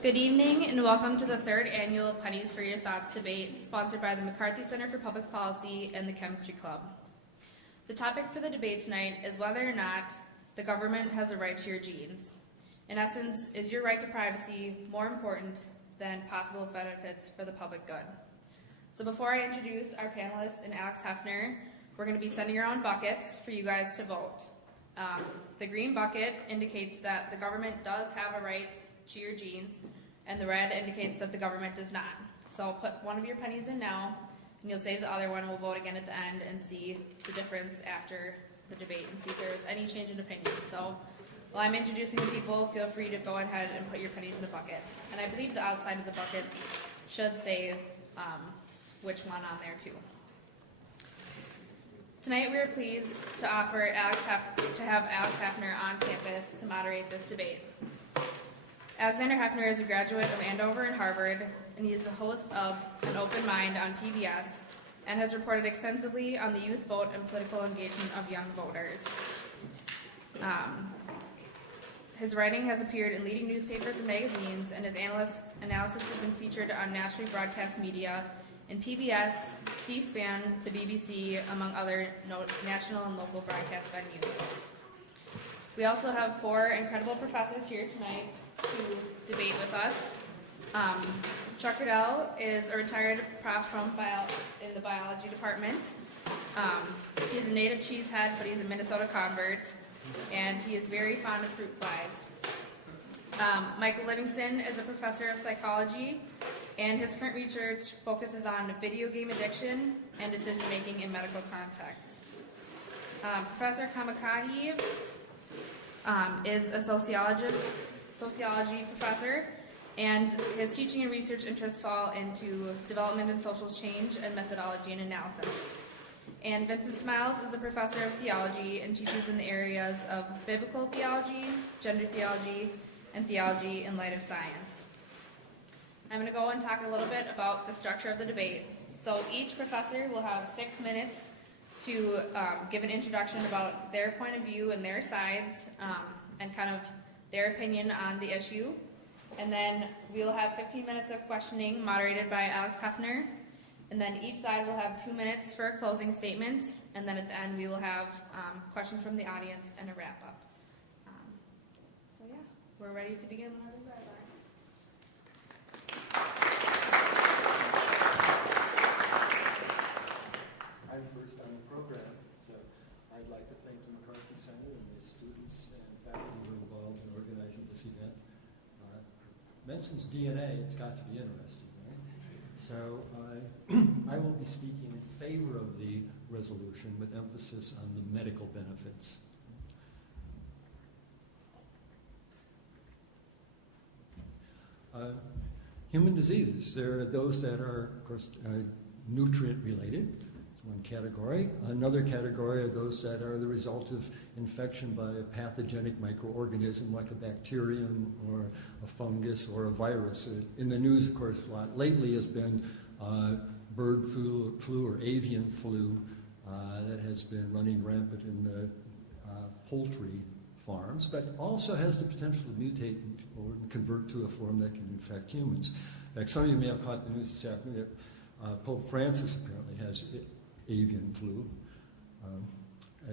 Good evening and welcome to the third annual Pennies for Your Thoughts debate sponsored by the McCarthy Center for Public Policy and the Chemistry Club. The topic for the debate tonight is whether or not the government has a right to your genes. In essence, is your right to privacy more important than possible benefits for the public good? So before I introduce our panelists and Alex Hefner, we're going to be sending around buckets for you guys to vote. The green bucket indicates that the government does have a right to your genes, and the red indicates that the government does not. So I'll put one of your pennies in now, and you'll save the other one, and we'll vote again at the end and see the difference after the debate and see if there's any change in opinion. So while I'm introducing the people, feel free to go ahead and put your pennies in a bucket. And I believe the outside of the bucket should say which one on there too. Tonight we are pleased to have Alex Hefner on campus to moderate this debate. Alexander Hefner is a graduate of Andover and Harvard, and he is the host of An Open Mind on PBS and has reported extensively on the youth vote and political engagement of young voters. His writing has appeared in leading newspapers and magazines, and his analysis has been featured on nationally broadcast media in PBS, C-SPAN, the BBC, among other national and local broadcast venues. We also have four incredible professors here tonight to debate with us. Chuck Riddell is a retired prof in the biology department. He's a native cheesehead, but he's a Minnesota convert, and he is very fond of fruit flies. Michael Livingston is a professor of psychology, and his current research focuses on video game addiction and decision-making in medical contexts. Professor Kamakahi is a sociology professor, and his teaching and research interests fall into development and social change and methodology and analysis. And Vincent Smiles is a professor of theology and teaches in the areas of biblical theology, gender theology, and theology in light of science. I'm going to go and talk a little bit about the structure of the debate. So each professor will have 6 minutes to give an introduction about their point of view and their sides and kind of their opinion on the issue. And then we will have 15 minutes of questioning moderated by Alex Hefner. And then each side will have 2 minutes for a closing statement. And then at the end we will have questions from the audience and a wrap-up. So yeah, we're ready to begin whenever you guys are. I'm first on the program, so I'd like to thank the McCarthy Center and the students and faculty who are involved in organizing this event. Mentions DNA, it's got to be interesting, right? So I will be speaking in favor of the resolution with emphasis on the medical benefits. Human diseases, there are those that are, of course, nutrient-related. One category. Another category are those that are the result of infection by a pathogenic microorganism like a bacterium or a fungus or a virus. In the news, of course, a lot lately has been bird flu or avian flu that has been running rampant in the poultry farms, but also has the potential to mutate or convert to a form that can infect humans. In fact, some of you may have caught the news this afternoon that Pope Francis apparently has avian flu.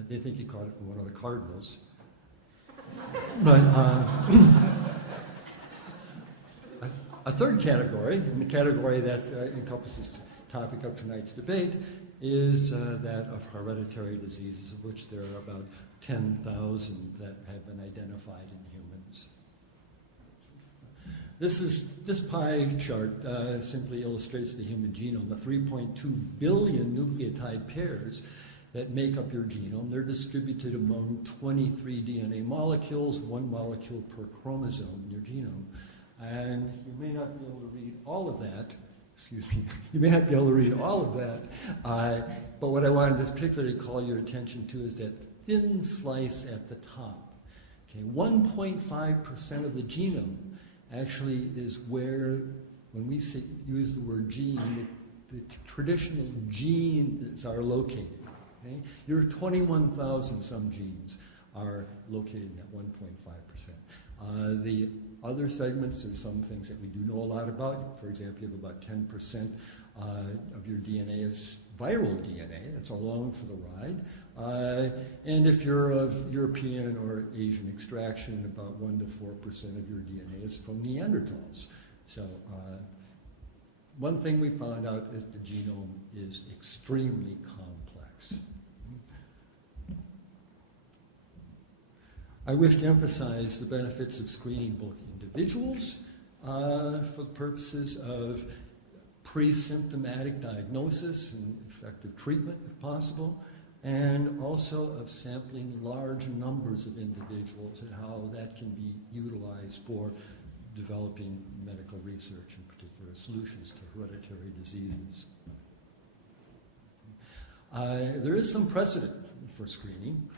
They think he caught it from one of the cardinals. But a third category, and the category that encompasses the topic of tonight's debate, is that of hereditary diseases, of which there are about 10,000 that have been identified in humans. This pie chart simply illustrates the human genome, the 3.2 billion nucleotide pairs that make up your genome. They're distributed among 23 DNA molecules, one molecule per chromosome in your genome. And you may not be able to read all of that, you may not be able to read all of that, but what I wanted to particularly call your attention to is that thin slice at the top. Okay, 1.5% of the genome actually is where, when we use the word gene, the traditional genes are located. Okay? Your 21,000 some genes are located in that 1.5%. The other segments, there's some things that we do know a lot about. For example, you have about 10% of your DNA is viral DNA. That's along for the ride. And if you're of European or Asian extraction, about 1 to 4% of your DNA is from Neanderthals. So one thing we found out is the genome is extremely complex. I wish to emphasize the benefits of screening both individuals for the purposes of pre-symptomatic diagnosis and effective treatment, if possible, and also of sampling large numbers of individuals and how that can be utilized for developing medical research, in particular solutions to hereditary diseases. There is some precedent for screening.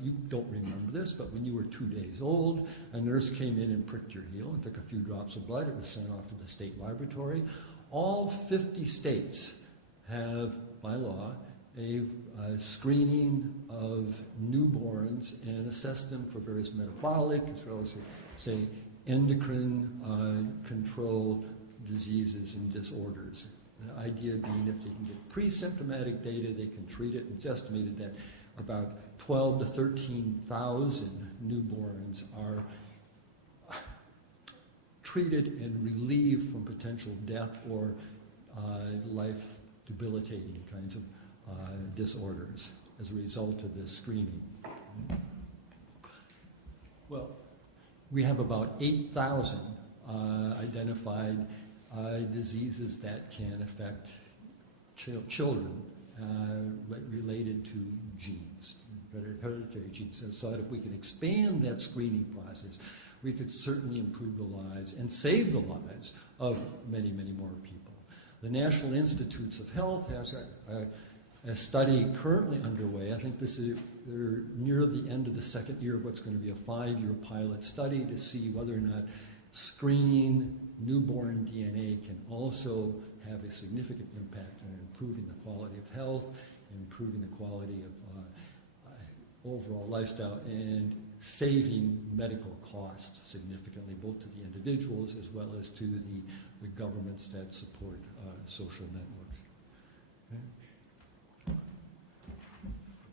You don't remember this, but when you were 2 days old, a nurse came in and pricked your heel and took a few drops of blood. It was sent off to the state laboratory. All 50 states have, by law, a screening of newborns and assess them for various metabolic as well as, say, endocrine control diseases and disorders. The idea being if they can get pre-symptomatic data, they can treat it. It's estimated that about 12 to 13,000 newborns are treated and relieved from potential death or life-debilitating kinds of disorders as a result of this screening. Well, we have about 8,000 identified diseases that can affect children related to genes, hereditary genes. So that if we can expand that screening process, we could certainly improve the lives and save the lives of many, many more people. The National Institutes of Health has a study currently underway. I think they're near the end of the second year of what's going to be a 5-year pilot study to see whether or not screening newborn DNA can also have a significant impact on improving the quality of health, improving the quality of overall lifestyle, and saving medical costs significantly, both to the individuals as well as to the governments that support social networks. Okay.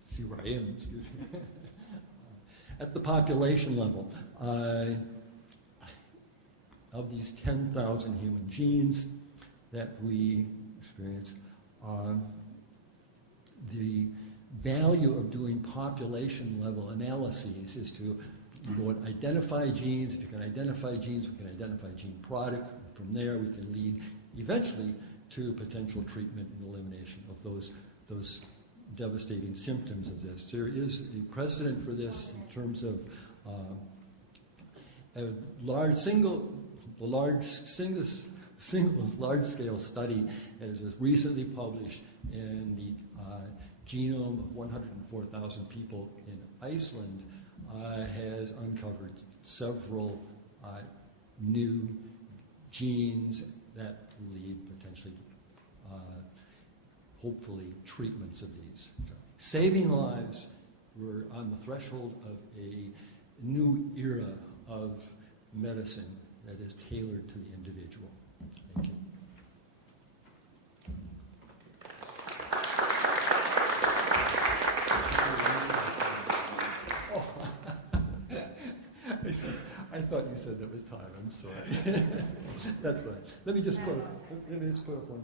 See where I am, excuse me. At the population level, of these 10,000 human genes that we experience, the value of doing population level analyses is to identify genes. If you can identify genes, we can identify gene product. From there, we can lead eventually to potential treatment and elimination of those devastating symptoms of this. There is a precedent for this in terms of a large-scale study that was recently published in the genome of 104,000 people in Iceland has uncovered several new genes that lead potentially, hopefully, treatments of these. So, saving lives, we're on the threshold of a new era of medicine that is tailored to the individual. Thank you. I thought you said that was time. I'm sorry. That's right. Let me just put up one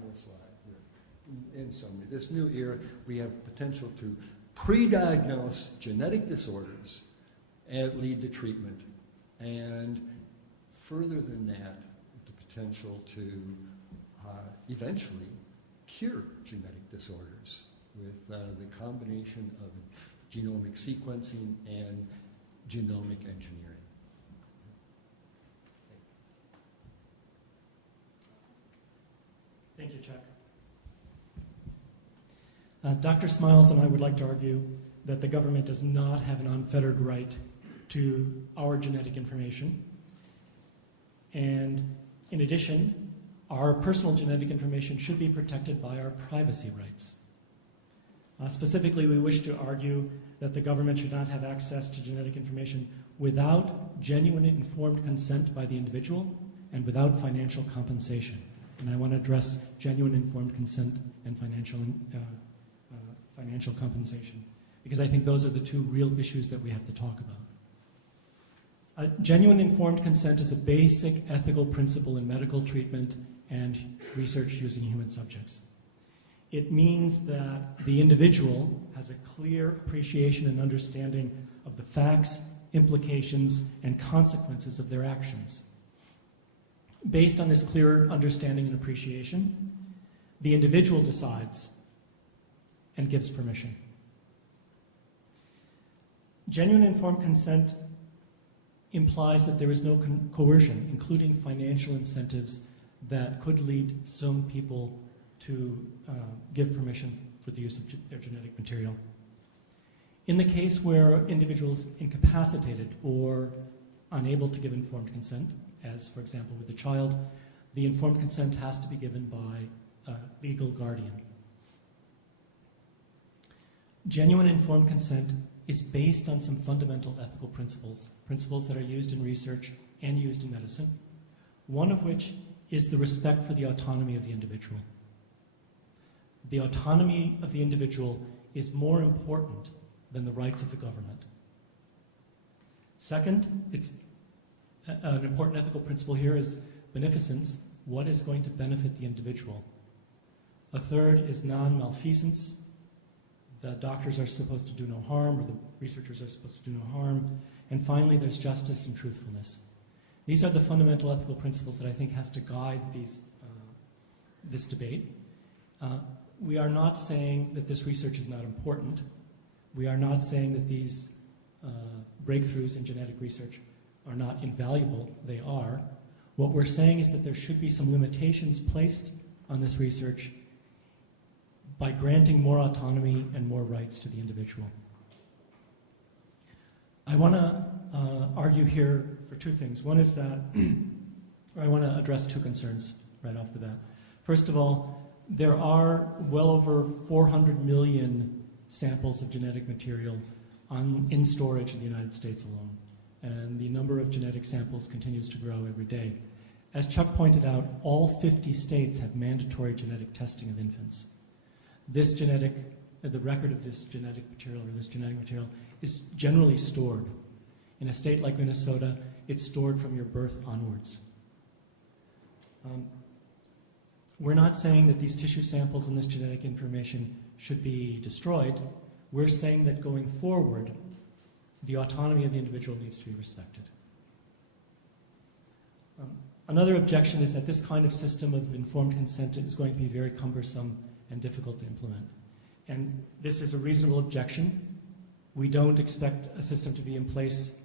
more slide here. In summary, this new era, we have potential to pre-diagnose genetic disorders and lead to treatment, and further than that, the potential to eventually cure genetic disorders with the combination of genomic sequencing and genomic engineering. Thank you, Chuck. Dr. Smiles and I would like to argue that the government does not have an unfettered right to our genetic information. And in addition, our personal genetic information should be protected by our privacy rights. Specifically, we wish to argue that the government should not have access to genetic information without genuine informed consent by the individual and without financial compensation. And I want to address genuine informed consent and financial compensation, because I think those are the two real issues that we have to talk about. Genuine informed consent is a basic ethical principle in medical treatment and research using human subjects. It means that the individual has a clear appreciation and understanding of the facts, implications, and consequences of their actions. Based on this clear understanding and appreciation, the individual decides and gives permission. Genuine informed consent implies that there is no coercion, including financial incentives that could lead some people to give permission for the use of their genetic material. In the case where individuals incapacitated or unable to give informed consent, as for example with a child, the informed consent has to be given by a legal guardian. Genuine informed consent is based on some fundamental ethical principles that are used in research and used in medicine, one of which is the respect for the autonomy of the individual. The autonomy of the individual is more important than the rights of the government. Second, it's an important ethical principle here is beneficence. What is going to benefit the individual? A third is non-malfeasance. The doctors are supposed to do no harm, or the researchers are supposed to do no harm. And finally, there's justice and truthfulness. These are the fundamental ethical principles that I think has to guide this debate. We are not saying that this research is not important. We are not saying that these breakthroughs in genetic research are not invaluable. They are. What we're saying is that there should be some limitations placed on this research by granting more autonomy and more rights to the individual. I want to argue here for two things. One is that, or I want to address two concerns right off the bat. First of all, there are well over 400 million samples of genetic material in storage in the United States alone. And the number of genetic samples continues to grow every day. As Chuck pointed out, all 50 states have mandatory genetic testing of infants. The record of this genetic material is generally stored. In a state like Minnesota, it's stored from your birth onwards. We're not saying that these tissue samples and this genetic information should be destroyed. We're saying that going forward, the autonomy of the individual needs to be respected. Another objection is that this kind of system of informed consent is going to be very cumbersome and difficult to implement. And this is a reasonable objection. We don't expect a system to be in place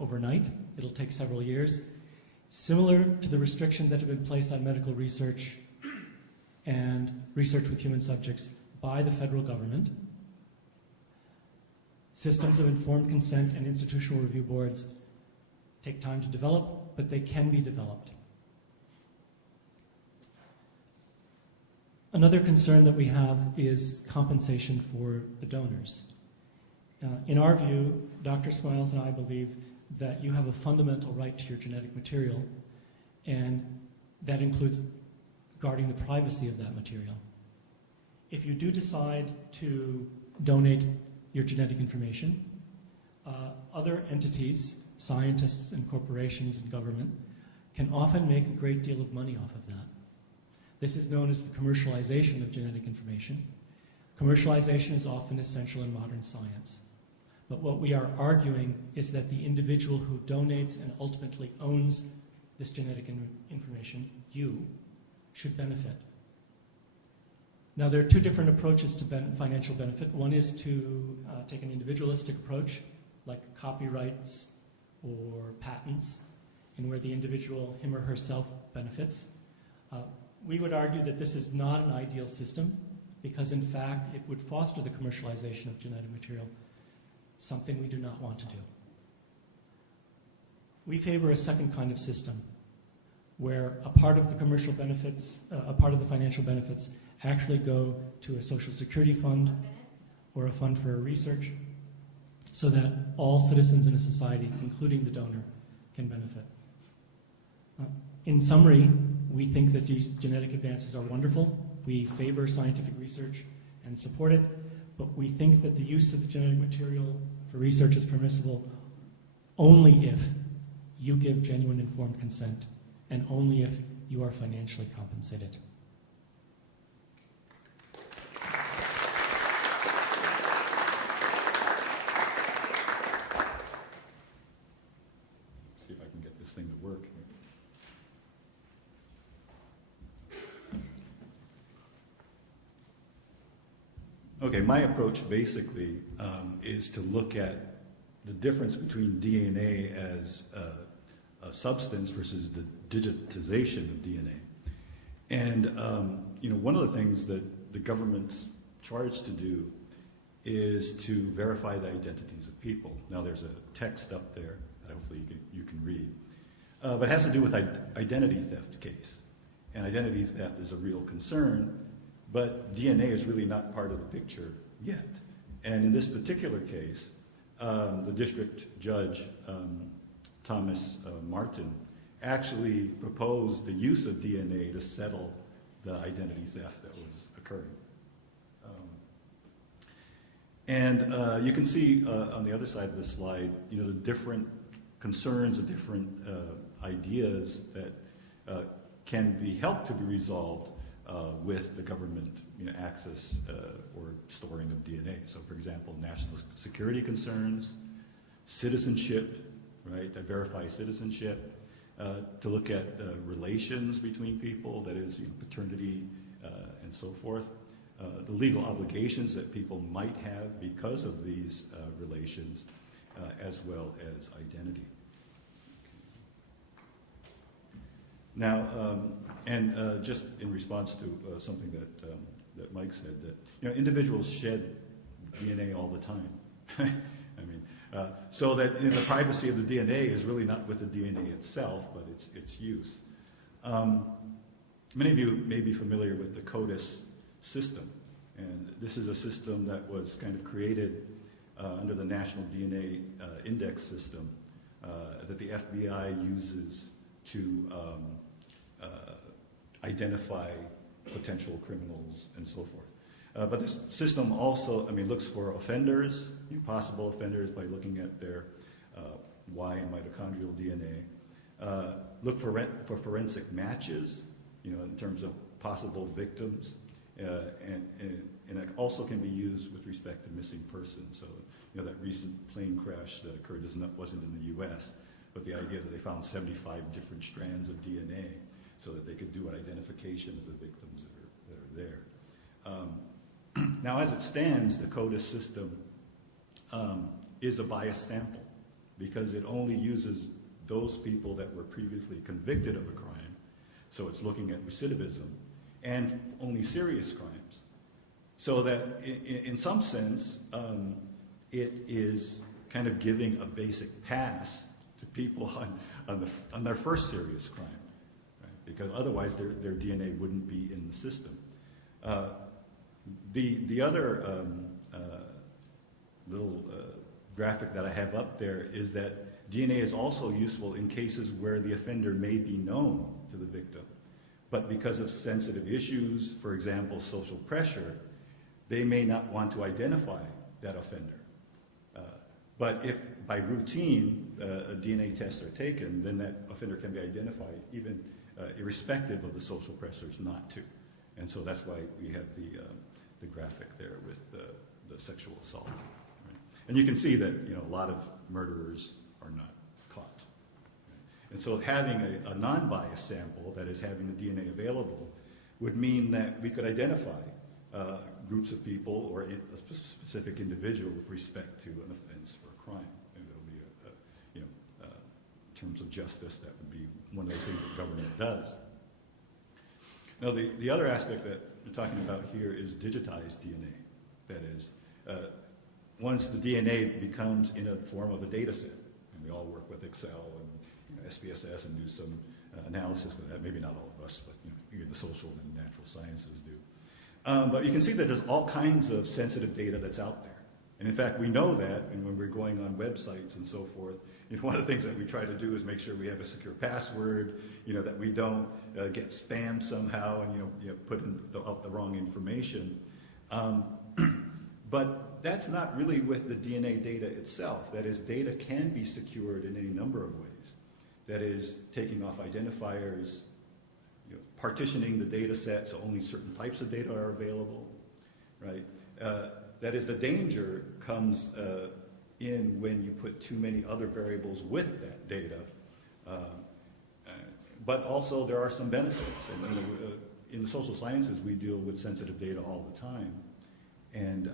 overnight. It'll take several years. Similar to the restrictions that have been placed on medical research and research with human subjects by the federal government, systems of informed consent and institutional review boards take time to develop, but they can be developed. Another concern that we have is compensation for the donors. In our view, Dr. Smiles and I believe that you have a fundamental right to your genetic material, and that includes guarding the privacy of that material. If you do decide to donate your genetic information, other entities, scientists and corporations and government, can often make a great deal of money off of that. This is known as the commercialization of genetic information. Commercialization is often essential in modern science. But what we are arguing is that the individual who donates and ultimately owns this genetic information, you, should benefit. Now, there are two different approaches to financial benefit. One is to take an individualistic approach, like copyrights or patents, and where the individual, him or herself, benefits. We would argue that this is not an ideal system because, in fact, it would foster the commercialization of genetic material, something we do not want to do. We favor a second kind of system where a part of the commercial benefits, a part of the financial benefits actually go to a social security fund or a fund for research, so that all citizens in a society, including the donor, can benefit. In summary, we think that these genetic advances are wonderful. We favor scientific research and support it, but we think that the use of the genetic material for research is permissible only if you give genuine informed consent and only if you are financially compensated. See if I can get this thing to work. Okay, my approach basically is to look at the difference between DNA as a substance versus the digitization of DNA. And one of the things that the government's charged to do is to verify the identities of people. Now there's a text up there that hopefully you can read. But it has to do with identity theft case. And identity theft is a real concern, but DNA is really not part of the picture yet. And in this particular case, the district judge, Thomas Martin, actually proposed the use of DNA to settle the identity theft that was occurring. And you can see on the other side of the slide, the different concerns, the different ideas that can be helped to be resolved with the government access or storing of DNA. So, for example, national security concerns, citizenship, right, to verify citizenship, to look at relations between people, that is, paternity and so forth, the legal obligations that people might have because of these relations, as well as identity. Now, just in response to something that Mike said, that individuals shed DNA all the time. I mean, so that the privacy of the DNA is really not with the DNA itself, but its use. Many of you may be familiar with the Codis System, and this is a system that was kind of created under the National DNA Index System that the FBI uses to identify potential criminals and so forth. But this system also, looks for offenders, possible offenders, by looking at their Y and mitochondrial DNA. Look for forensic matches, in terms of possible victims, and it also can be used with respect to missing persons. So, that recent plane crash that occurred wasn't in the U.S., but the idea that they found 75 different strands of DNA so that they could do an identification of the victims that are there. Now, as it stands, the Codis system is a biased sample because it only uses those people that were previously convicted of a crime. So it's looking at recidivism and only serious crimes. So that in some sense, it is kind of giving a basic pass to people on their first serious crime, right? Because otherwise their DNA wouldn't be in the system. The other little graphic that I have up there is that DNA is also useful in cases where the offender may be known to the victim, but because of sensitive issues, for example, social pressure, they may not want to identify that offender. But if by routine DNA tests are taken, then that offender can be identified, even irrespective of the social pressures not to. And so that's why we have the graphic there with the sexual assault. Right? And you can see that a lot of murderers are not caught. Right? And so having a non-biased sample, that is having the DNA available, would mean that we could identify groups of people or a specific individual with respect to an offense for a crime. And it'll be in terms of justice, that would be one of the things that government does. Now, the other aspect that we're talking about here is digitized DNA. That is, once the DNA becomes in a form of a data set, and we all work with Excel and SPSS and do some analysis with that. Maybe not all of us, but the social and natural sciences do. But you can see that there's all kinds of sensitive data that's out there. And in fact, we know that, and when we're going on websites and so forth, one of the things that we try to do is make sure we have a secure password, that we don't get spammed somehow and put in out the wrong information. But that's not really with the DNA data itself. That is, data can be secured in any number of ways. That is, taking off identifiers, partitioning the data set so only certain types of data are available, right? That is, the danger comes in when you put too many other variables with that data. But also there are some benefits. And in the social sciences, we deal with sensitive data all the time. And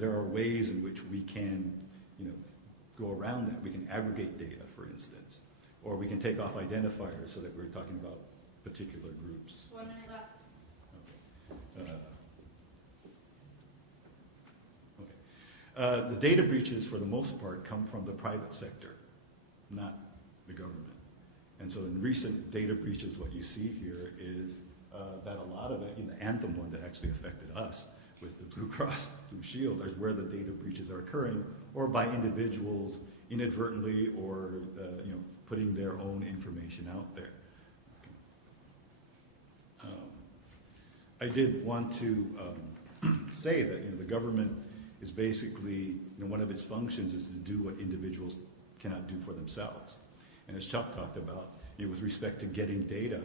there are ways in which we can go around that. We can aggregate data, for instance. Or we can take off identifiers so that we're talking about particular groups. 1 minute left. The data breaches, for the most part, come from the private sector, not the government. And so in recent data breaches, what you see here is that a lot of it, in the Anthem one that actually affected us with the Blue Cross Blue Shield, is where the data breaches are occurring, or by individuals inadvertently or putting their own information out there. I did want to say that the government is basically, one of its functions is to do what individuals cannot do for themselves. And as Chuck talked about, with respect to getting data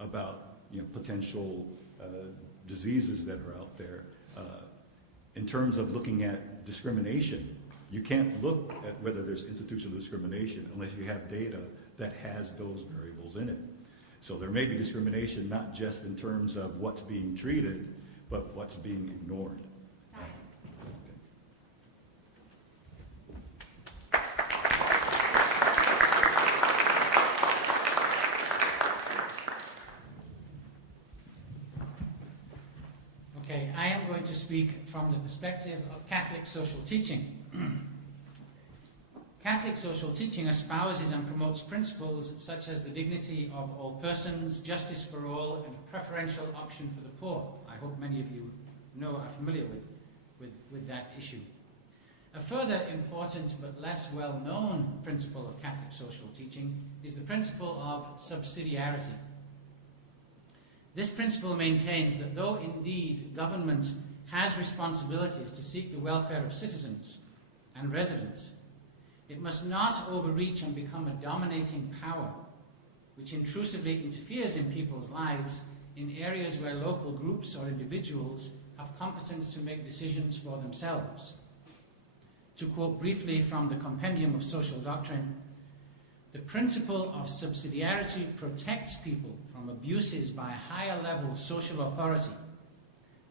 about potential diseases that are out there, in terms of looking at discrimination, you can't look at whether there's institutional discrimination unless you have data that has those variables in it. So there may be discrimination not just in terms of what's being treated, but what's being ignored. Okay, I am going to speak from the perspective of Catholic social teaching. Catholic social teaching espouses and promotes principles such as the dignity of all persons, justice for all, and preferential option for the poor. I hope many of you are familiar with that issue. A further important but less well-known principle of Catholic social teaching is the principle of subsidiarity. This principle maintains that though indeed government has responsibilities to seek the welfare of citizens and residents, it must not overreach and become a dominating power which intrusively interferes in people's lives in areas where local groups or individuals have competence to make decisions for themselves. To quote briefly from the Compendium of Social Doctrine, the principle of subsidiarity protects people from abuses by a higher level social authority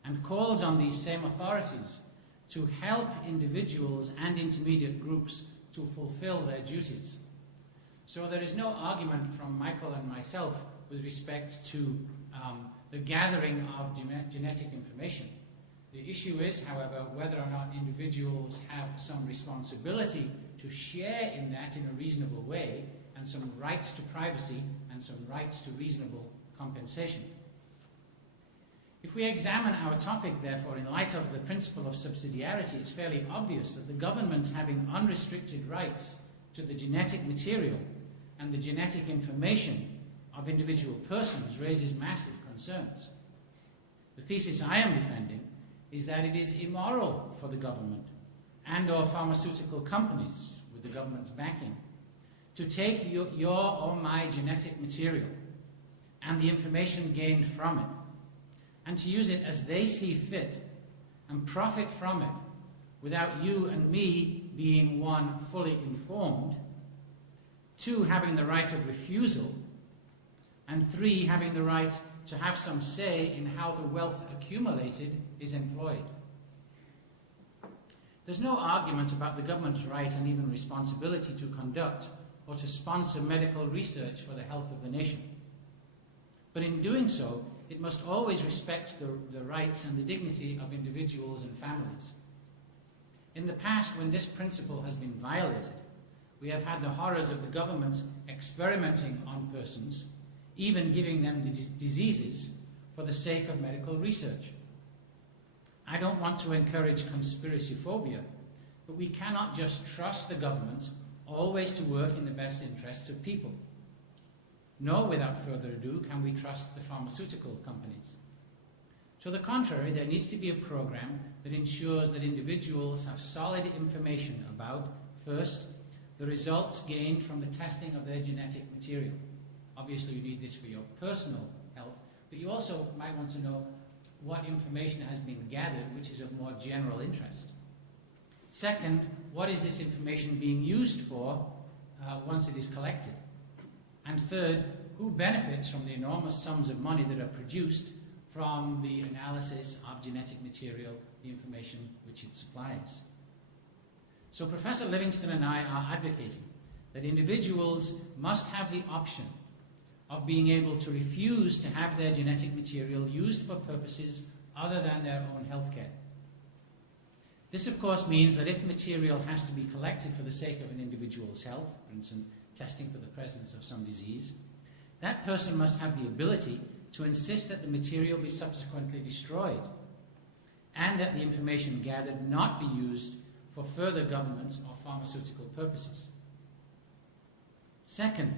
and calls on these same authorities to help individuals and intermediate groups to fulfill their duties. So there is no argument from Michael and myself with respect to the gathering of genetic information. The issue is, however, whether or not individuals have some responsibility to share in that in a reasonable way, and some rights to privacy and some rights to reasonable compensation. If we examine our topic, therefore, in light of the principle of subsidiarity, it's fairly obvious that the government having unrestricted rights to the genetic material and the genetic information of individual persons raises massive concerns. The thesis I am defending is that it is immoral for the government and or pharmaceutical companies with the government's backing to take your or my genetic material and the information gained from it and to use it as they see fit and profit from it without you and me being, one, fully informed, two, having the right of refusal, and three, having the right to have some say in how the wealth accumulated is employed. There's no argument about the government's right and even responsibility to conduct or to sponsor medical research for the health of the nation. But in doing so, it must always respect the rights and the dignity of individuals and families. In the past, when this principle has been violated, we have had the horrors of the government experimenting on persons, even giving them diseases for the sake of medical research. I don't want to encourage conspiracy phobia, but we cannot just trust the government always to work in the best interests of people. Nor, without further ado, can we trust the pharmaceutical companies. To the contrary, there needs to be a program that ensures that individuals have solid information about, first, the results gained from the testing of their genetic material. Obviously, you need this for your personal health, but you also might want to know what information has been gathered which is of more general interest. Second, what is this information being used for once it is collected? And third, who benefits from the enormous sums of money that are produced from the analysis of genetic material, the information which it supplies? So Professor Livingston and I are advocating that individuals must have the option of being able to refuse to have their genetic material used for purposes other than their own healthcare. This, of course, means that if material has to be collected for the sake of an individual's health, for instance, testing for the presence of some disease, that person must have the ability to insist that the material be subsequently destroyed and that the information gathered not be used for further government or pharmaceutical purposes. Second,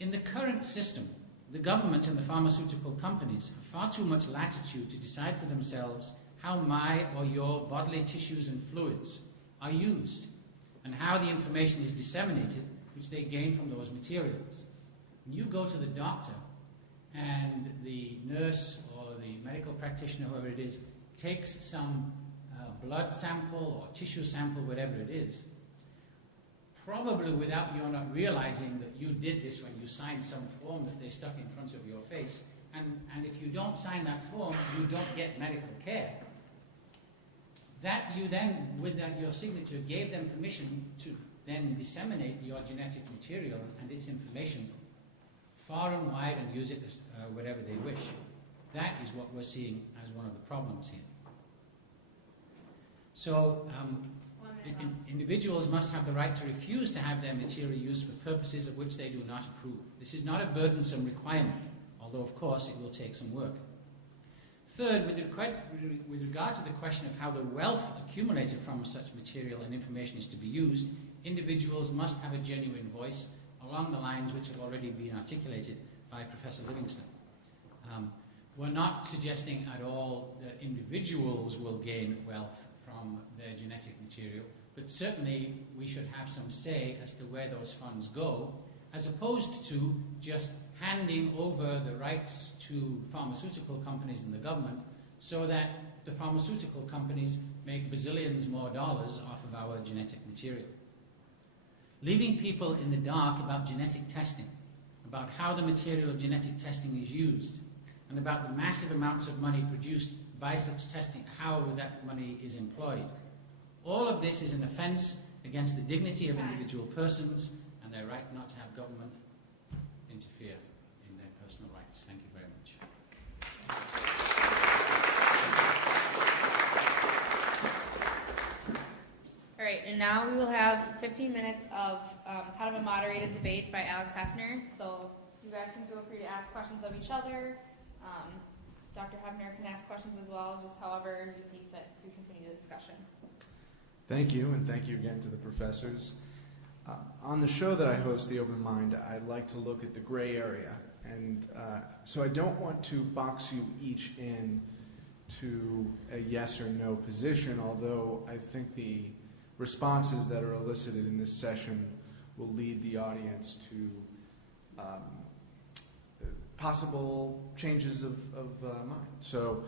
in the current system, the government and the pharmaceutical companies have far too much latitude to decide for themselves how my or your bodily tissues and fluids are used and how the information is disseminated which they gain from those materials. When you go to the doctor and the nurse or the medical practitioner, whoever it is, takes some blood sample or tissue sample, whatever it is, probably without you not realizing that you did this when you signed some form that they stuck in front of your face, and if you don't sign that form, you don't get medical care. That you then, with that, your signature, gave them permission to then disseminate your genetic material and its information far and wide and use it wherever they wish. That is what we're seeing as one of the problems here. So, individuals must have the right to refuse to have their material used for purposes of which they do not approve. This is not a burdensome requirement, although of course it will take some work. Third, with regard to the question of how the wealth accumulated from such material and information is to be used, individuals must have a genuine voice along the lines which have already been articulated by Professor Livingston. We're not suggesting at all that individuals will gain wealth from their genetic material, but certainly we should have some say as to where those funds go, as opposed to just handing over the rights to pharmaceutical companies and the government so that the pharmaceutical companies make bazillions more dollars off of our genetic material. Leaving people in the dark about genetic testing, about how the material of genetic testing is used, and about the massive amounts of money produced by such testing, how that money is employed. All of this is an offence against the dignity of individual persons and their right not to have government interfere in their personal rights. Thank you very much. All right, and now we will have 15 minutes of kind of a moderated debate by Alex Hefner. So you guys can feel free to ask questions of each other. Dr. Hefner can ask questions as well, just however you see fit to continue the discussion. Thank you, and thank you again to the professors. On the show that I host, The Open Mind, I like to look at the gray area. And so I don't want to box you each in to a yes or no position, although I think the responses that are elicited in this session will lead the audience to possible changes of mind. So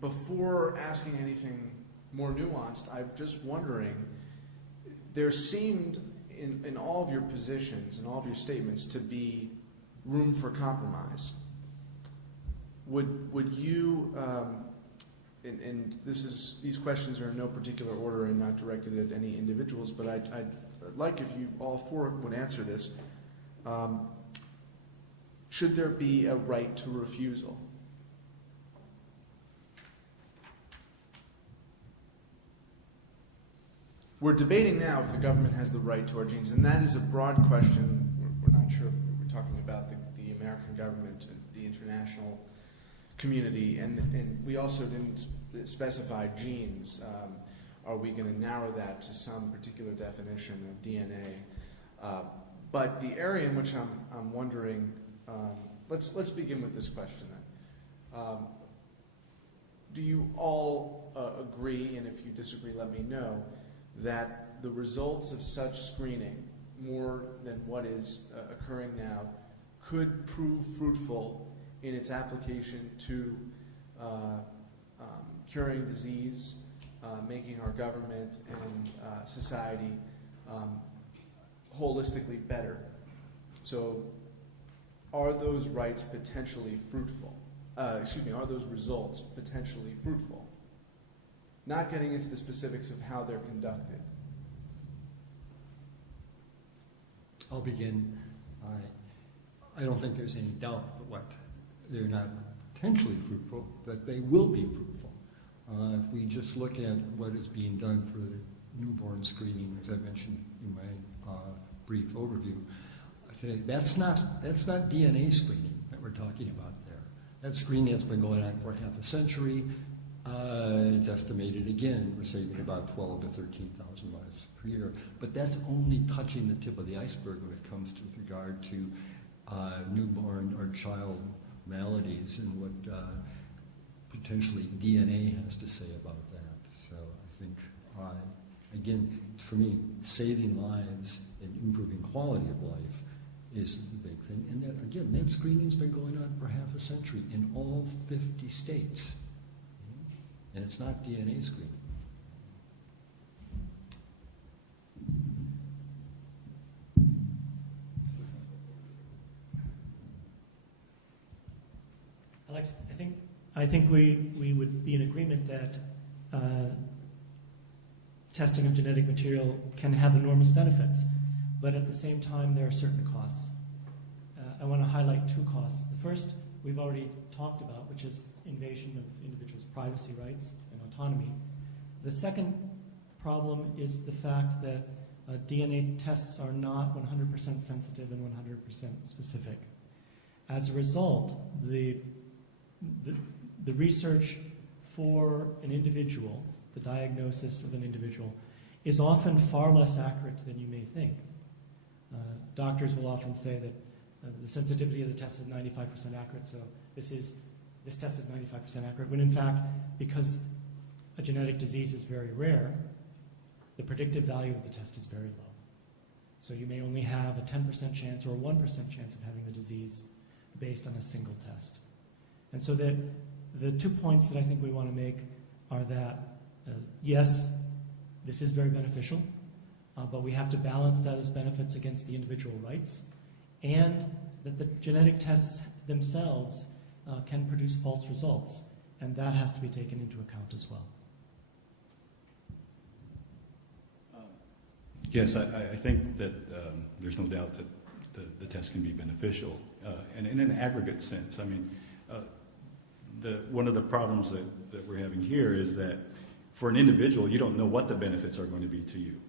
before asking anything more nuanced, I'm just wondering, there seemed in all of your positions and all of your statements to be room for compromise. Would you, and these questions are in no particular order and not directed at any individuals, but I'd like if you all four would answer this. Should there be a right to refusal? We're debating now if the government has the right to our genes, and that is a broad question. We're not sure if we're talking about the American government, the international community, and we also didn't specify genes. Are we going to narrow that to some particular definition of DNA? But the area in which I'm wondering, let's begin with this question then. Do you all agree, and if you disagree, let me know, that the results of such screening, more than what is occurring now, could prove fruitful in its application to curing disease, making our government and society holistically better? So are those rights potentially fruitful? Are those results potentially fruitful? Not getting into the specifics of how they're conducted. I'll begin. I don't think there's any doubt but what they're not potentially fruitful, but they will be fruitful. If we just look at what is being done for newborn screening, as I mentioned in my brief overview, that's not DNA screening that we're talking about there. That screening has been going on for half a century. It's estimated, again, we're saving about 12 to 13,000 lives per year. But that's only touching the tip of the iceberg when it comes to with regard to newborn or child maladies and what potentially DNA has to say about that. So I think, again, for me, saving lives and improving quality of life is the big thing. And that, again, that screening's been going on for half a century in all 50 states. And it's not DNA screening. Alex, I think we would be in agreement that testing of genetic material can have enormous benefits, but at the same time there are certain costs. I want to highlight two costs. The first we've already talked about, which is invasion of individuals' privacy rights and autonomy. The second problem is the fact that DNA tests are not 100% sensitive and 100% specific. As a result, the research for an individual, the diagnosis of an individual, is often far less accurate than you may think. Doctors will often say that the sensitivity of the test is 95% accurate, so this test is 95% accurate, when in fact, because a genetic disease is very rare, the predictive value of the test is very low. So you may only have a 10% chance or a 1% chance of having the disease based on a single test. And so the 2 points that I think we want to make are that, yes, this is very beneficial, but we have to balance those benefits against the individual rights, and that the genetic tests themselves can produce false results, and that has to be taken into account as well. Yes, I think that there's no doubt that the test can be beneficial, and in an aggregate sense. I mean, one of the problems that we're having here is that for an individual, you don't know what the benefits are going to be to you.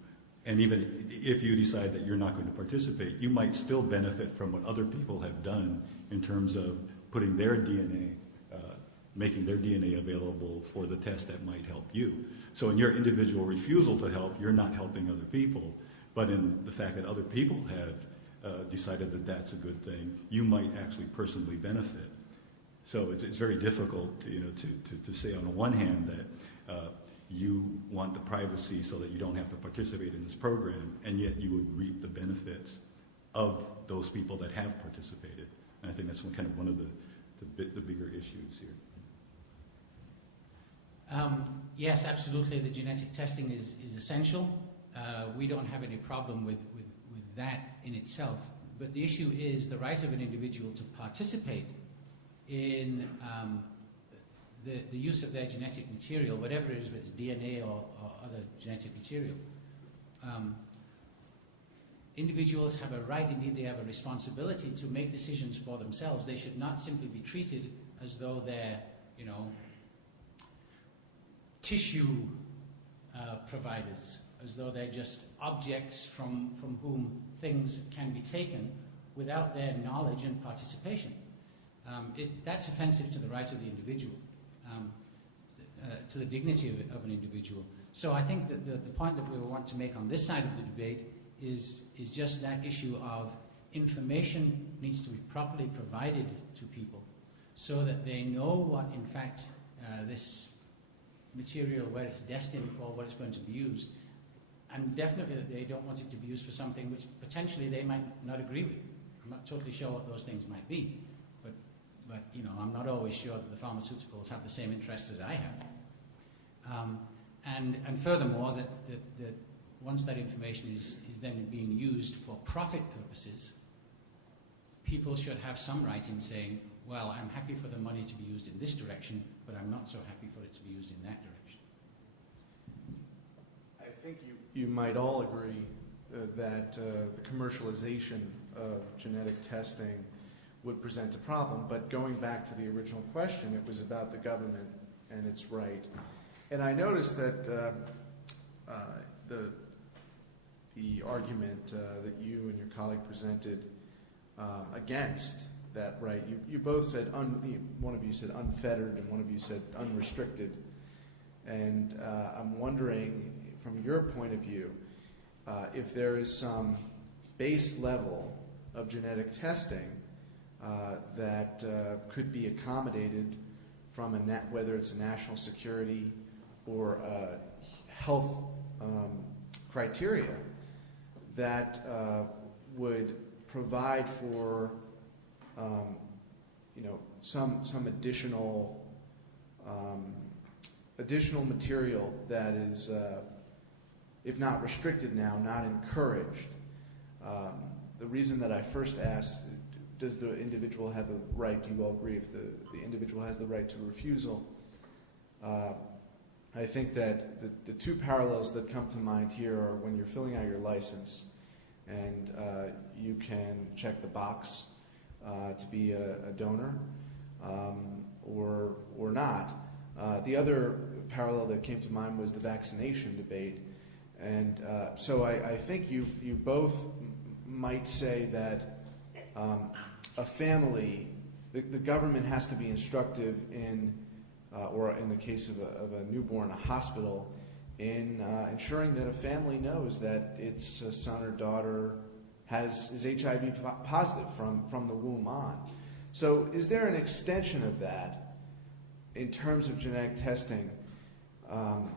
And even if you decide that you're not going to participate, you might still benefit from what other people have done in terms of putting their DNA, making their DNA available for the test that might help you. So in your individual refusal to help, you're not helping other people. But in the fact that other people have decided that that's a good thing, you might actually personally benefit. So it's very difficult, to say on the one hand that you want the privacy so that you don't have to participate in this program, and yet you would reap the benefits of those people that have participated. And I think that's one of the bigger issues here. Yes, absolutely. The genetic testing is essential. We don't have any problem with that in itself. But the issue is the right of an individual to participate in the use of their genetic material, whatever it is, whether it's DNA or other genetic material. Individuals have a right, indeed they have a responsibility to make decisions for themselves. They should not simply be treated as though they're, tissue providers, as though they're just objects from whom things can be taken without their knowledge and participation. that's offensive to the right of the individual, to the dignity of an individual. So I think that the point that we want to make on this side of the debate is just that issue of information needs to be properly provided to people so that they know what, in fact, this material, where it's destined for, what it's going to be used, and definitely that they don't want it to be used for something which potentially they might not agree with. I'm not totally sure what those things might be, but you know, I'm not always sure that the pharmaceuticals have the same interests as I have. And furthermore, that once that information is then being used for profit purposes, people should have some right in saying, well, I'm happy for the money to be used in this direction, but I'm not so happy for it to be used in that direction. I think you might all agree that the commercialization of genetic testing would present a problem, but going back to the original question, it was about the government and its right. And I noticed that the argument that you and your colleague presented against that right, you both said, one of you said unfettered and one of you said unrestricted. And I'm wondering, from your point of view, if there is some base level of genetic testing that could be accommodated from whether it's a national security or health criteria that would provide for some additional material that is, if not restricted now, not encouraged. The reason that I first asked, does the individual have the right, do you all agree if the individual has the right to refusal? I think that the two parallels that come to mind here are when you're filling out your license and you can check the box to be a donor or not. The other parallel that came to mind was the vaccination debate. And so I think you both might say that a family, the government has to be instructive in, or in the case of a newborn, a hospital, in ensuring that a family knows that its son or daughter is HIV positive from the womb on. So is there an extension of that in terms of genetic testing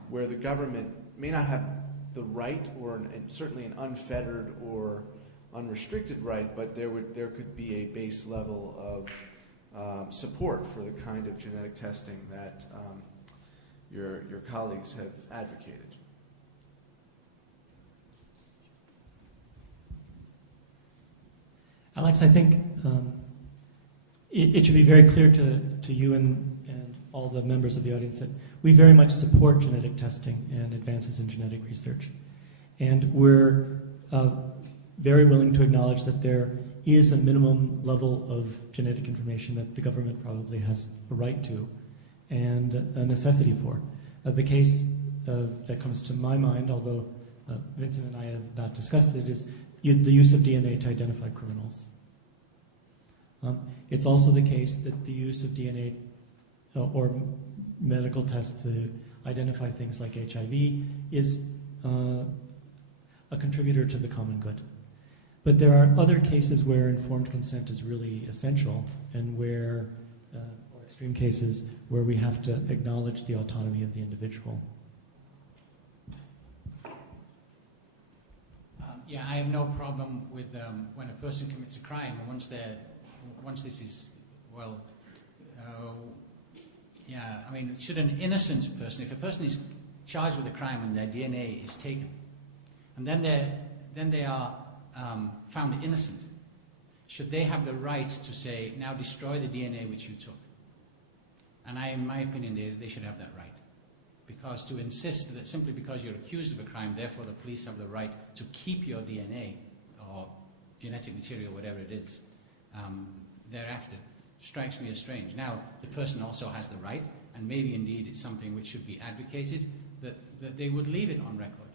where the government may not have the right, or certainly an unfettered or unrestricted right, but there could be a base level of support for the kind of genetic testing that your colleagues have advocated? Alex, I think it should be very clear to you and all the members of the audience that we very much support genetic testing and advances in genetic research. And we're very willing to acknowledge that there is a minimum level of genetic information that the government probably has a right to and a necessity for. The case that comes to my mind, although Vincent and I have not discussed it, is the use of DNA to identify criminals. It's also the case that the use of DNA or medical tests to identify things like HIV is a contributor to the common good. But there are other cases where informed consent is really essential, and where, or extreme cases, where we have to acknowledge the autonomy of the individual. Yeah, I have no problem with when a person commits a crime, and once this is, well, yeah, I mean, should an innocent person, if a person is charged with a crime and their DNA is taken, and then they are found innocent, should they have the right to say, now destroy the DNA which you took? And in my opinion, they should have that right. Because to insist that simply because you're accused of a crime, therefore the police have the right to keep your DNA or genetic material, whatever it is, thereafter, strikes me as strange. Now, the person also has the right, and maybe indeed it's something which should be advocated, that they would leave it on record.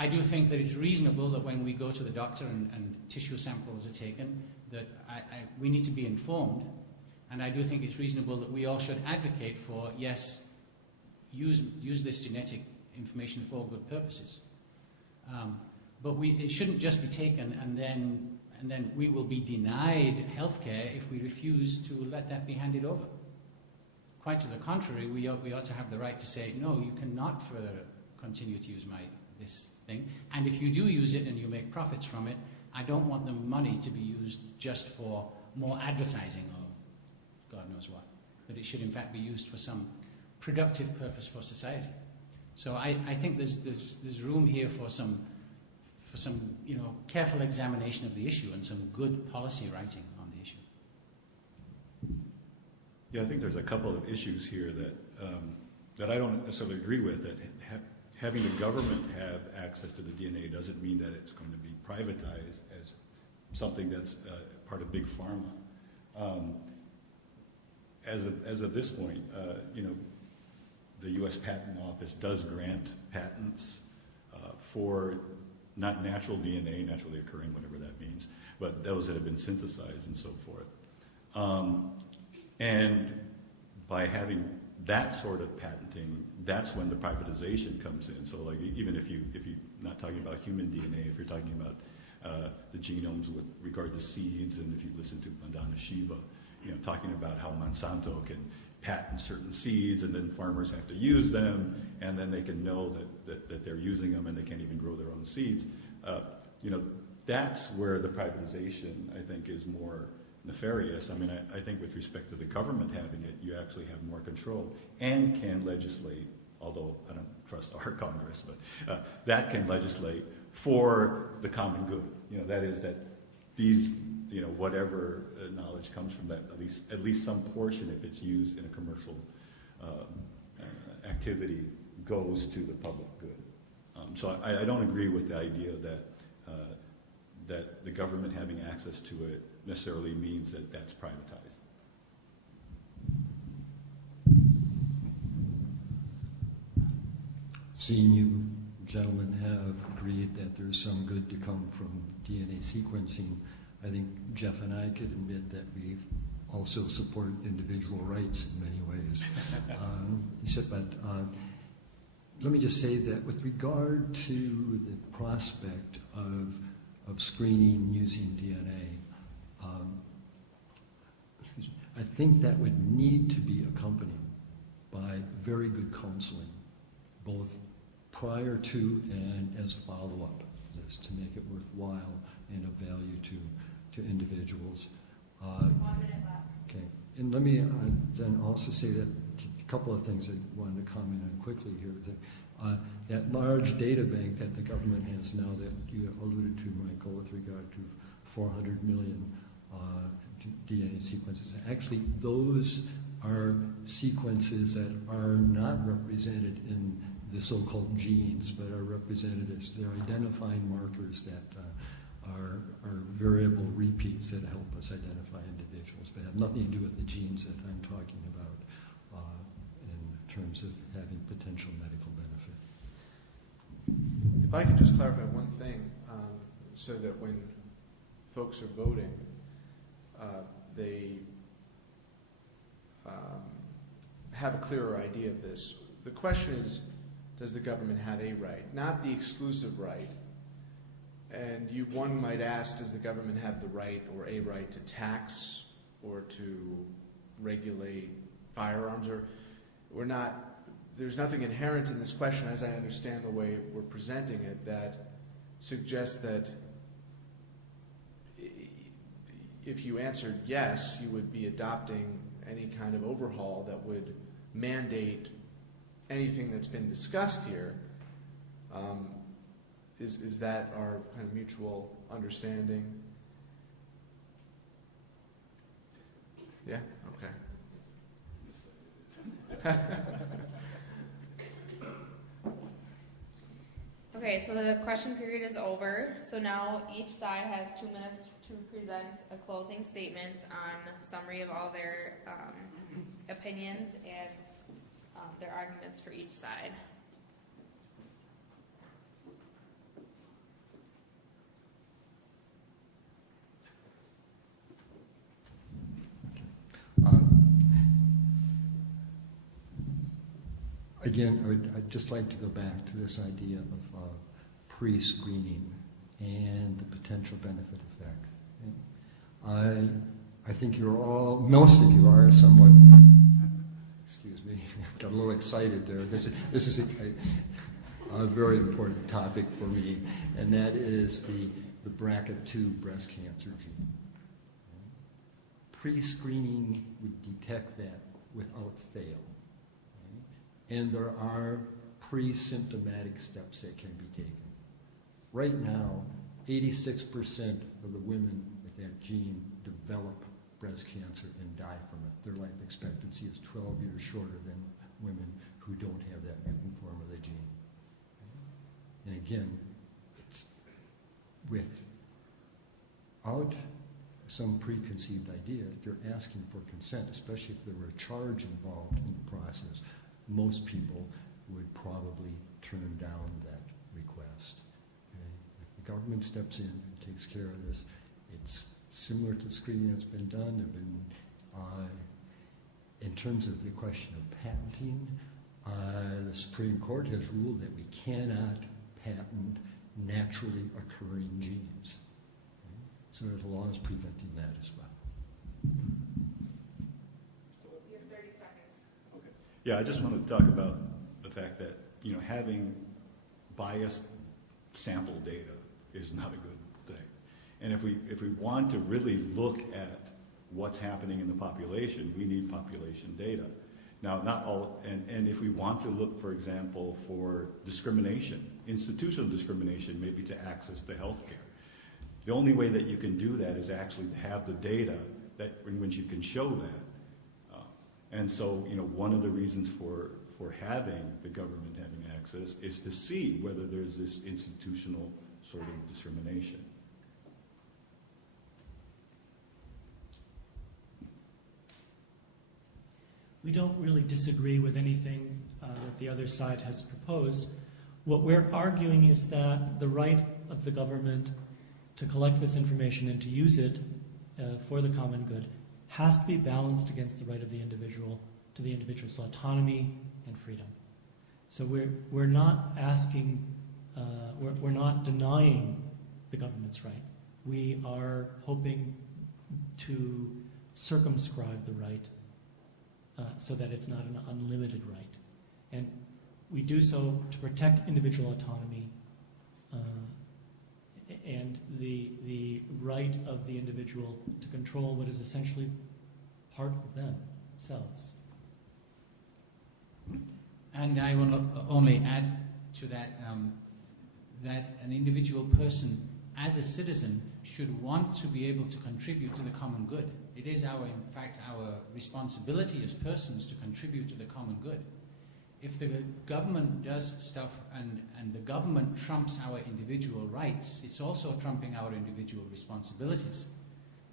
I do think that it's reasonable that when we go to the doctor and tissue samples are taken, that we need to be informed. And I do think it's reasonable that we all should advocate for, yes, use this genetic information for good purposes. But it shouldn't just be taken and then we will be denied healthcare if we refuse to let that be handed over. Quite to the contrary, we ought to have the right to say, no, you cannot further continue to use this thing. And if you do use it and you make profits from it, I don't want the money to be used just for more advertising or God knows what. But it should in fact be used for some productive purpose for society. So I think there's room here for some careful examination of the issue and some good policy writing on the issue. Yeah, I think there's a couple of issues here that I don't necessarily agree with. That having the government have access to the DNA doesn't mean that it's going to be privatized as something that's part of big pharma. As of this point, the U.S. Patent Office does grant patents for not natural DNA, naturally occurring, whatever that means, but those that have been synthesized and so forth. And by having that sort of patenting, that's when the privatization comes in. So, like, even if you're not talking about human DNA, if you're talking about the genomes with regard to seeds, and if you listen to Vandana Shiva, talking about how Monsanto can patent certain seeds, and then farmers have to use them, and then they can know that they're using them, and they can't even grow their own seeds. That's where the privatization, I think, is more nefarious. I mean, I think with respect to the government having it, you actually have more control and can legislate, although I don't trust our Congress, but that can legislate for the common good. That is that these, whatever knowledge comes from that, at least some portion, if it's used in a commercial activity, goes to the public good. So I don't agree with the idea that the government having access to it necessarily means that that's privatized. Seeing you gentlemen have agreed that there's some good to come from DNA sequencing, I think Jeff and I could admit that we also support individual rights in many ways. Let me just say that with regard to the prospect of screening using DNA, I think that would need to be accompanied by very good counseling, both prior to and as follow-up, just to make it worthwhile and of value to individuals. 1 minute left. Okay, and let me then also say that a couple of things I wanted to comment on quickly here. That large data bank that the government has now that you alluded to, Michael, with regard to 400 million DNA sequences. Actually, those are sequences that are not represented in the so-called genes, but are represented as they're identifying markers that are variable repeats that help us identify individuals, but have nothing to do with the genes that I'm talking about in terms of having potential medical benefit. If I could just clarify one thing, so that when folks are voting, they have a clearer idea of this. The question is, does the government have a right? Not the exclusive right. And one might ask, does the government have the right or a right to tax or to regulate firearms? There's nothing inherent in this question, as I understand the way we're presenting it, that suggests that if you answered yes, you would be adopting any kind of overhaul that would mandate anything that's been discussed here. Is that our kind of mutual understanding? Yeah? Okay. Okay, so the question period is over. So now each side has 2 minutes to present a closing statement on summary of all their opinions and their arguments for each side. again, I'd just like to go back to this idea of pre-screening and the potential benefit effect. I think most of you are somewhat, excuse me, got a little excited there. This is a very important topic for me, and that is the BRCA2 breast cancer gene. Pre-screening would detect that without fail. And there are pre-symptomatic steps that can be taken. Right now, 86% of the women with that gene develop breast cancer and die from it. Their life expectancy is 12 years shorter than women who don't have that mutant form of the gene. And again, it's without some preconceived idea, if you're asking for consent, especially if there were a charge involved in the process, most people would probably turn down that request. Okay? If the government steps in and takes care of this, it's similar to the screening that's been done. There've been, in terms of the question of patenting, the Supreme Court has ruled that we cannot patent naturally occurring genes. Okay? So there's laws preventing that as well. You have 30 seconds. Okay. Yeah, I just want to talk about the fact that, having biased sample data is not a good thing. And if we want to really look at what's happening in the population, we need population data. Now, not all, and if we want to look, for example, for discrimination, institutional discrimination, maybe to access to health care, the only way that you can do that is actually to have the data that in which you can show that. And so, one of the reasons for having the government having access is to see whether there's this institutional sort of discrimination. We don't really disagree with anything that the other side has proposed. What we're arguing is that the right of the government to collect this information and to use it for the common good has to be balanced against the right of the individual to the individual's autonomy and freedom. So we're not asking, we're not denying the government's right. We are hoping to circumscribe the right so that it's not an unlimited right. And we do so to protect individual autonomy and the right of the individual to control what is essentially part of themselves. And I will only add to that that an individual person, as a citizen, should want to be able to contribute to the common good. It is in fact, our responsibility as persons to contribute to the common good. If the government does stuff and the government trumps our individual rights, it's also trumping our individual responsibilities.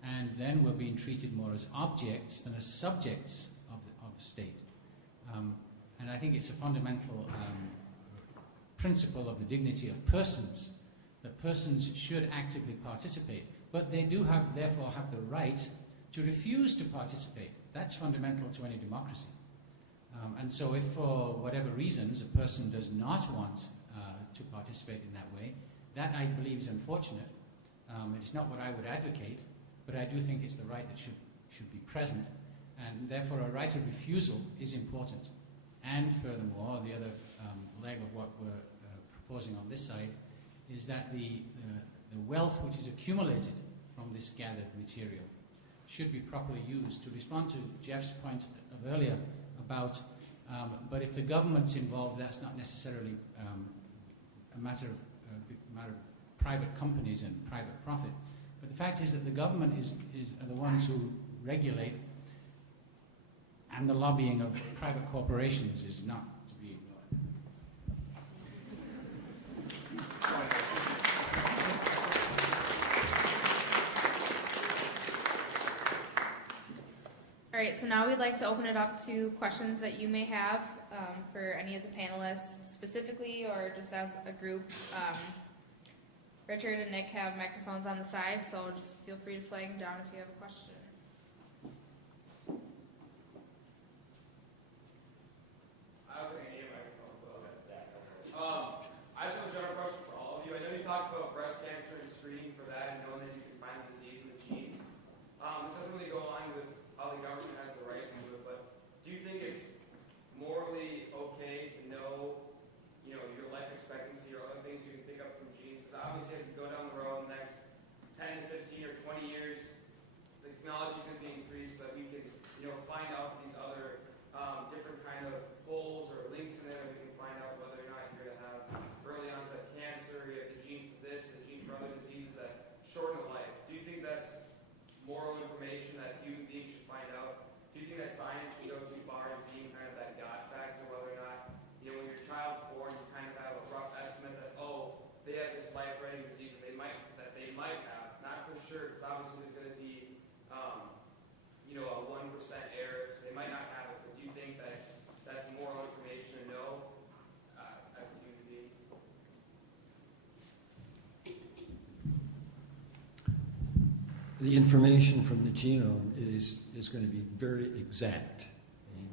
And then we're being treated more as objects than as subjects of the state. And I think it's a fundamental principle of the dignity of persons, that persons should actively participate, but they do therefore have the right to refuse to participate. That's fundamental to any democracy. And so if for whatever reasons a person does not want to participate in that way, that I believe is unfortunate. It is not what I would advocate, but I do think it's the right that should be present, and therefore a right of refusal is important. And furthermore, the other leg of what we're proposing on this side is that the wealth which is accumulated from this gathered material should be properly used. To respond to Jeff's point of earlier about, but if the government's involved, that's not necessarily a matter of private companies and private profit. But the fact is that the government are the ones who regulate, and the lobbying of private corporations is not to be ignored. All right, so now we'd like to open it up to questions that you may have for any of the panelists specifically or just as a group. Richard and Nick have microphones on the side, so just feel free to flag them down if you have a question. I don't think I need a microphone. screening for that and knowing that you can find the disease in the genes. This doesn't really go along with how the government has the rights to it, but do you think it's morally okay to know, your life expectancy or other things you can pick up from genes? Because obviously as we go down the road in the next 10 to 15 or 20 years, the technology is going to be increased so that we can, find out these other different kind of holes or links in there, and we can find out whether or not you're going to have early onset cancer, you have the gene for this, the gene for other diseases that shorten the life. Do you think that's moral information that human beings should find out? Do you think that science can go too far in being kind of that God factor, whether or not, when your child's born, you kind of have a rough estimate that, they have this life-threatening disease that they might have, not for sure, because obviously there's going to be, a 1% error, so they might not have it, but do you think that that's moral information to know as a human being? The information from the genome is going to be very exact.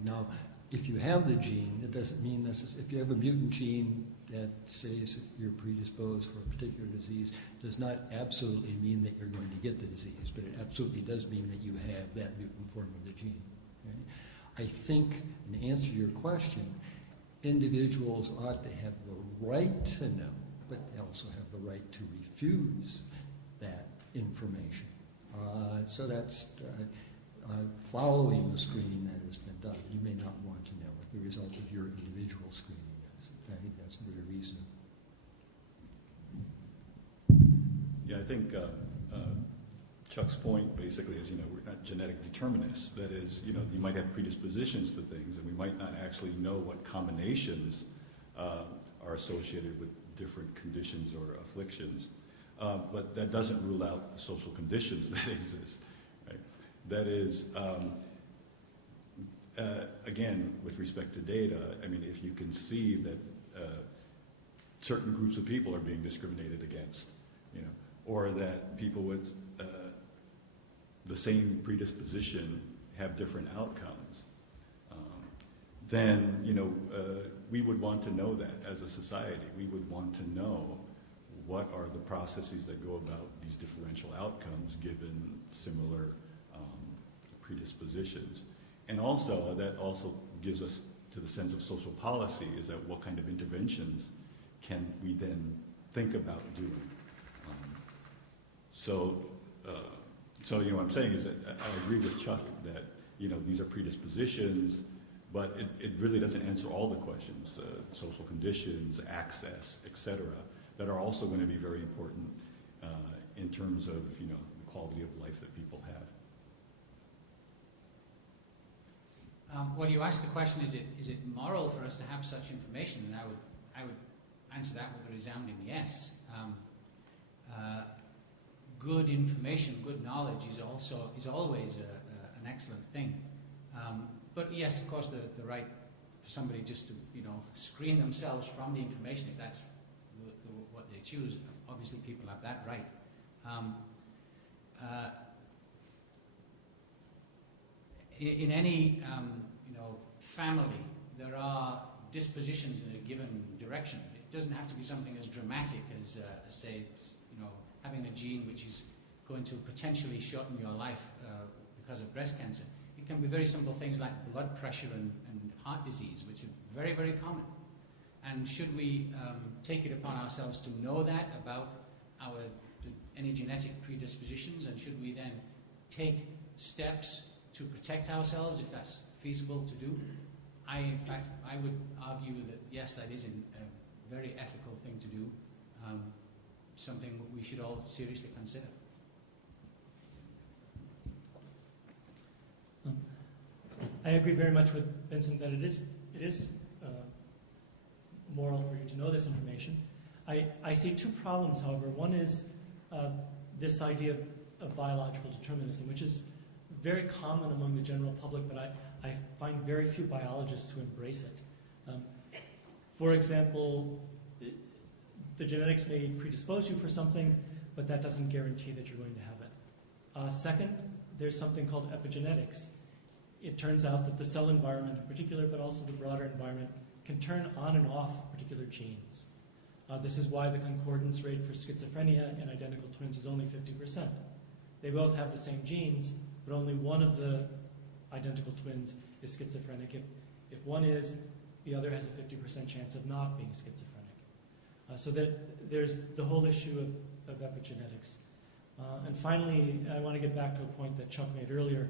Now, if you have the gene, it doesn't mean if you have a mutant gene that says you're predisposed for a particular disease, does not absolutely mean that you're going to get the disease, but it absolutely does mean that you have that mutant form of the gene. Okay? I think, in answer to your question, individuals ought to have the right to know, but they also have the right to refuse that information. So that's following the screening that has been done. You may not want to know what the result of your individual screening is. I think that's very reasonable. Yeah, I think Chuck's point basically is, we're not genetic determinists. That is, you might have predispositions to things, and we might not actually know what combinations are associated with different conditions or afflictions. But that doesn't rule out the social conditions that exist. Right? That is, again, with respect to data, if you can see that certain groups of people are being discriminated against, or that people with the same predisposition have different outcomes, then, we would want to know that as a society. We would want to know what are the processes that go about these differential outcomes given similar predispositions. And also, that also gives us to the sense of social policy, is that what kind of interventions can we then think about doing? So what I'm saying is that I agree with Chuck that, these are predispositions, but it really doesn't answer all the questions, social conditions, access, etc., that are also going to be very important in terms of, the quality of life that people have. Well, you asked the question, is it moral for us to have such information? And I would answer that with a resounding yes. Good information, good knowledge is always an excellent thing. But yes, of course, the right for somebody just to screen themselves from the information, if that's what they choose, obviously people have that right. In any family, there are dispositions in a given direction. It doesn't have to be something as dramatic as say, having a gene which is going to potentially shorten your life because of breast cancer. It can be very simple things like blood pressure and heart disease, which are very, very common. And should we take it upon ourselves to know that about any genetic predispositions, and should we then take steps to protect ourselves if that's feasible to do? In fact, I would argue that yes, that is a very ethical thing to do, something we should all seriously consider. I agree very much with Vincent that it is moral for you to know this information. I see two problems, however. One is this idea of biological determinism, which is very common among the general public, but I find very few biologists who embrace it. For example, the genetics may predispose you for something, but that doesn't guarantee that you're going to have it. Second, there's something called epigenetics. It turns out that the cell environment in particular, but also the broader environment, can turn on and off particular genes. This is why the concordance rate for schizophrenia in identical twins is only 50%. They both have the same genes, but only one of the identical twins is schizophrenic. If one is, the other has a 50% chance of not being schizophrenic. So that there's the whole issue of epigenetics. And finally, I want to get back to a point that Chuck made earlier.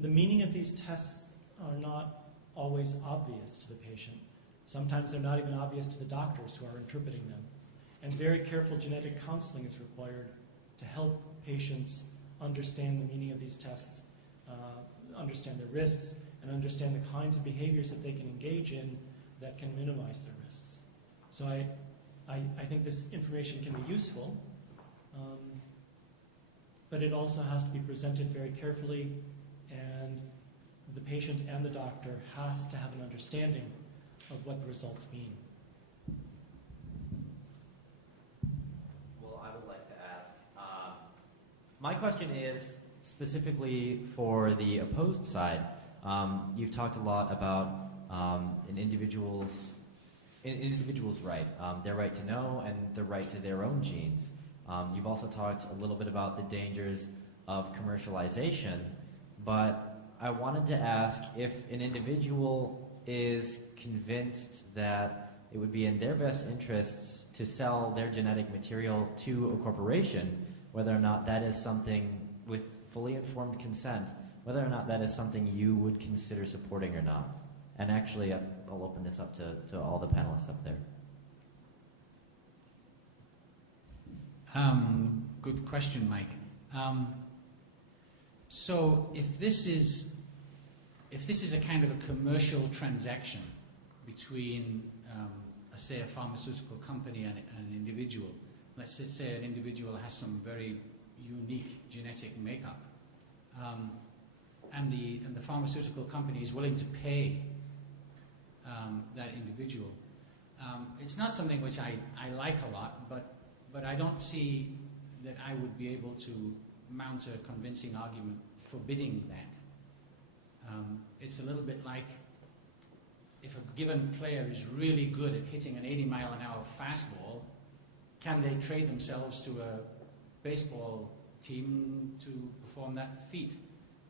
The meaning of these tests are not always obvious to the patient. Sometimes they're not even obvious to the doctors who are interpreting them. And very careful genetic counseling is required to help patients understand the meaning of these tests, understand their risks, and understand the kinds of behaviors that they can engage in that can minimize their risks. So I think this information can be useful, but it also has to be presented very carefully, and the patient and the doctor has to have an understanding of what the results mean. Well, I would like to ask. My question is specifically for the opposed side. You've talked a lot about an individual's right, their right to know and the right to their own genes. You've also talked a little bit about the dangers of commercialization, but I wanted to ask if an individual is convinced that it would be in their best interests to sell their genetic material to a corporation, whether or not that is something with fully informed consent, whether or not that is something you would consider supporting or not. And actually, I'll open this up to all the panelists up there. Good question, Mike. So if this is a kind of a commercial transaction between, say, a pharmaceutical company and an individual, let's say an individual has some very unique genetic makeup, and the pharmaceutical company is willing to pay that individual. It's not something which I like a lot, but I don't see that I would be able to mount a convincing argument forbidding that. It's a little bit like if a given player is really good at hitting an 80-mile-an-hour fastball, can they trade themselves to a baseball team to perform that feat?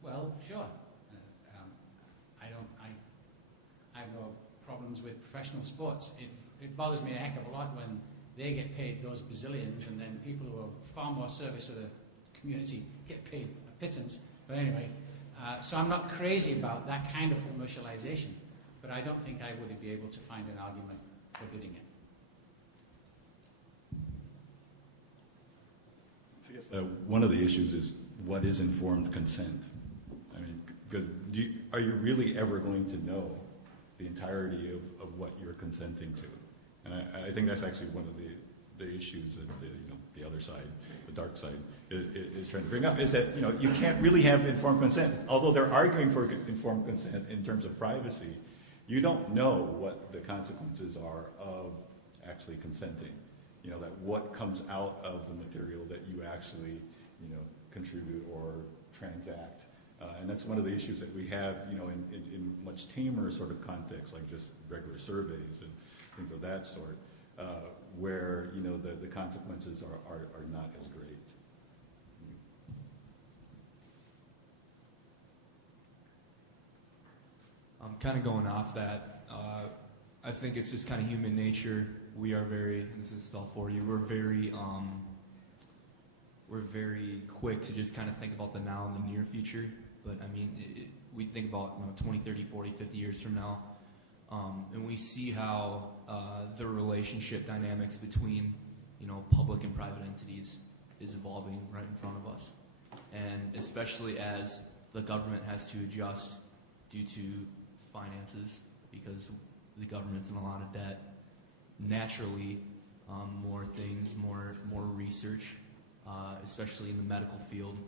Well, sure. I have no problems with professional sports. It bothers me a heck of a lot when they get paid those bazillions and then people who are far more service to the community get paid a pittance. But anyway, so I'm not crazy about that kind of commercialization, but I don't think I would be able to find an argument forbidding it. I guess one of the issues is what is informed consent? I mean, because are you really ever going to know the entirety of what you're consenting to? And I think that's actually one of the issues that the other side, the dark side, is trying to bring up, is that you can't really have informed consent. Although they're arguing for informed consent in terms of privacy, you don't know what the consequences are of actually consenting. That what comes out of the material that you actually contribute or transact. And that's one of the issues that we have, in much tamer sort of context, like just regular surveys and things of that sort, where the consequences are not as great. I'm kind of going off that. I think it's just kind of human nature. We are very, and this is all for you, we're very quick to just kind of think about the now and the near future. But I mean, we think about 20, 30, 40, 50 years from now, and we see how the relationship dynamics between public and private entities is evolving right in front of us, and especially as the government has to adjust due to finances because the government's in a lot of debt. Naturally, more things, more research, especially in the medical field,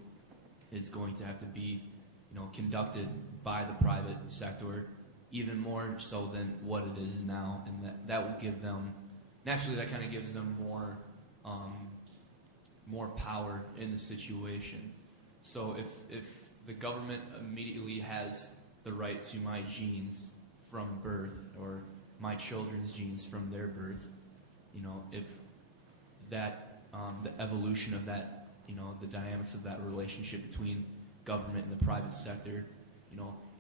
is going to have to be conducted by the private sector, even more so than what it is now, and that will give them, naturally that kind of gives them more power in the situation. So if the government immediately has the right to my genes from birth, or my children's genes from their birth, if that, the evolution of that, the dynamics of that relationship between government and the private sector,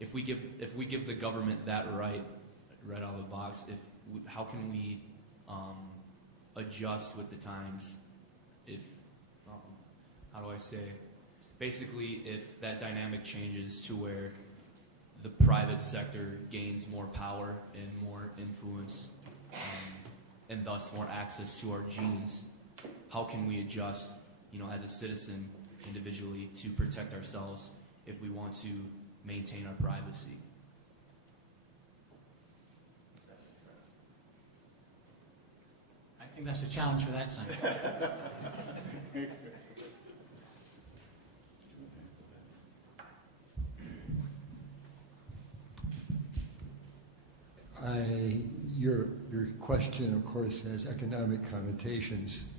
if we give the government that right out of the box, how can we adjust with the times? If how do I say? Basically, if that dynamic changes to where the private sector gains more power and more influence, and thus more access to our genes, how can we adjust, as a citizen individually to protect ourselves if we want to maintain our privacy? I think that's a challenge for that side. Your question, of course, has economic connotations.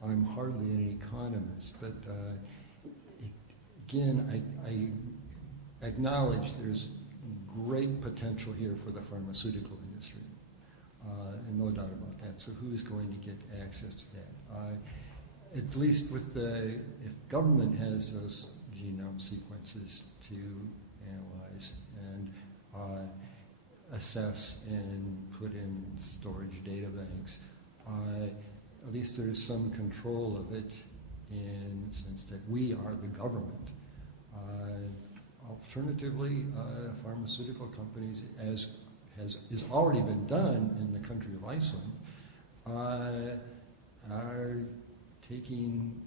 I'm hardly an economist, but again, I acknowledge there's great potential here for the pharmaceutical industry, and no doubt about that. So who's going to get access to that? At least with if government has those genome sequences to analyze and assess and put in storage data banks, at least there's some control of it in the sense that we are the government. Alternatively, pharmaceutical companies, as is already been done in the country of Iceland, are taking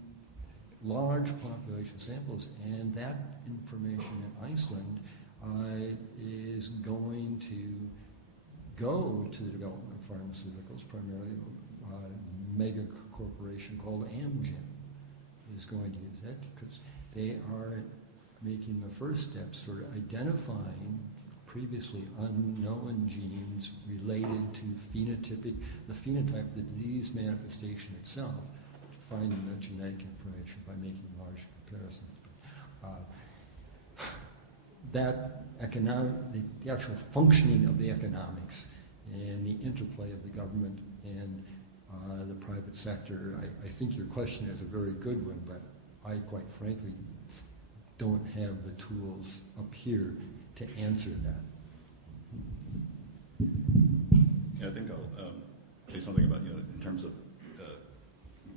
large population samples, and that information in Iceland is going to go to the development of pharmaceuticals, primarily a mega corporation called Amgen is going to use that because they are making the first steps toward identifying previously unknown genes related to the phenotype of the disease manifestation itself, to find the genetic information by making large comparisons. The actual functioning of the economics and the interplay of the government and the private sector, I think your question is a very good one, but I quite frankly don't have the tools up here to answer that. Yeah, I think I'll say something about, in terms of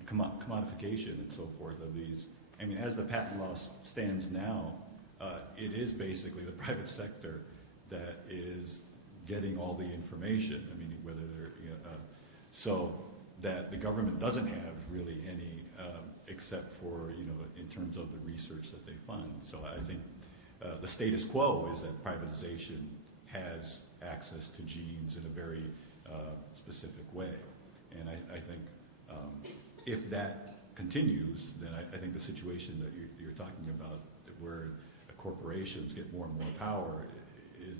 commodification and so forth of these. I mean, as the patent law stands now, it is basically the private sector that is getting all the information. I mean, whether they're, so that the government doesn't have really any, except for, in terms of the research that they fund. So I think the status quo is that privatization has access to genes in a very specific way. And I think if that continues, then I think the situation that you're talking about, where corporations get more and more power,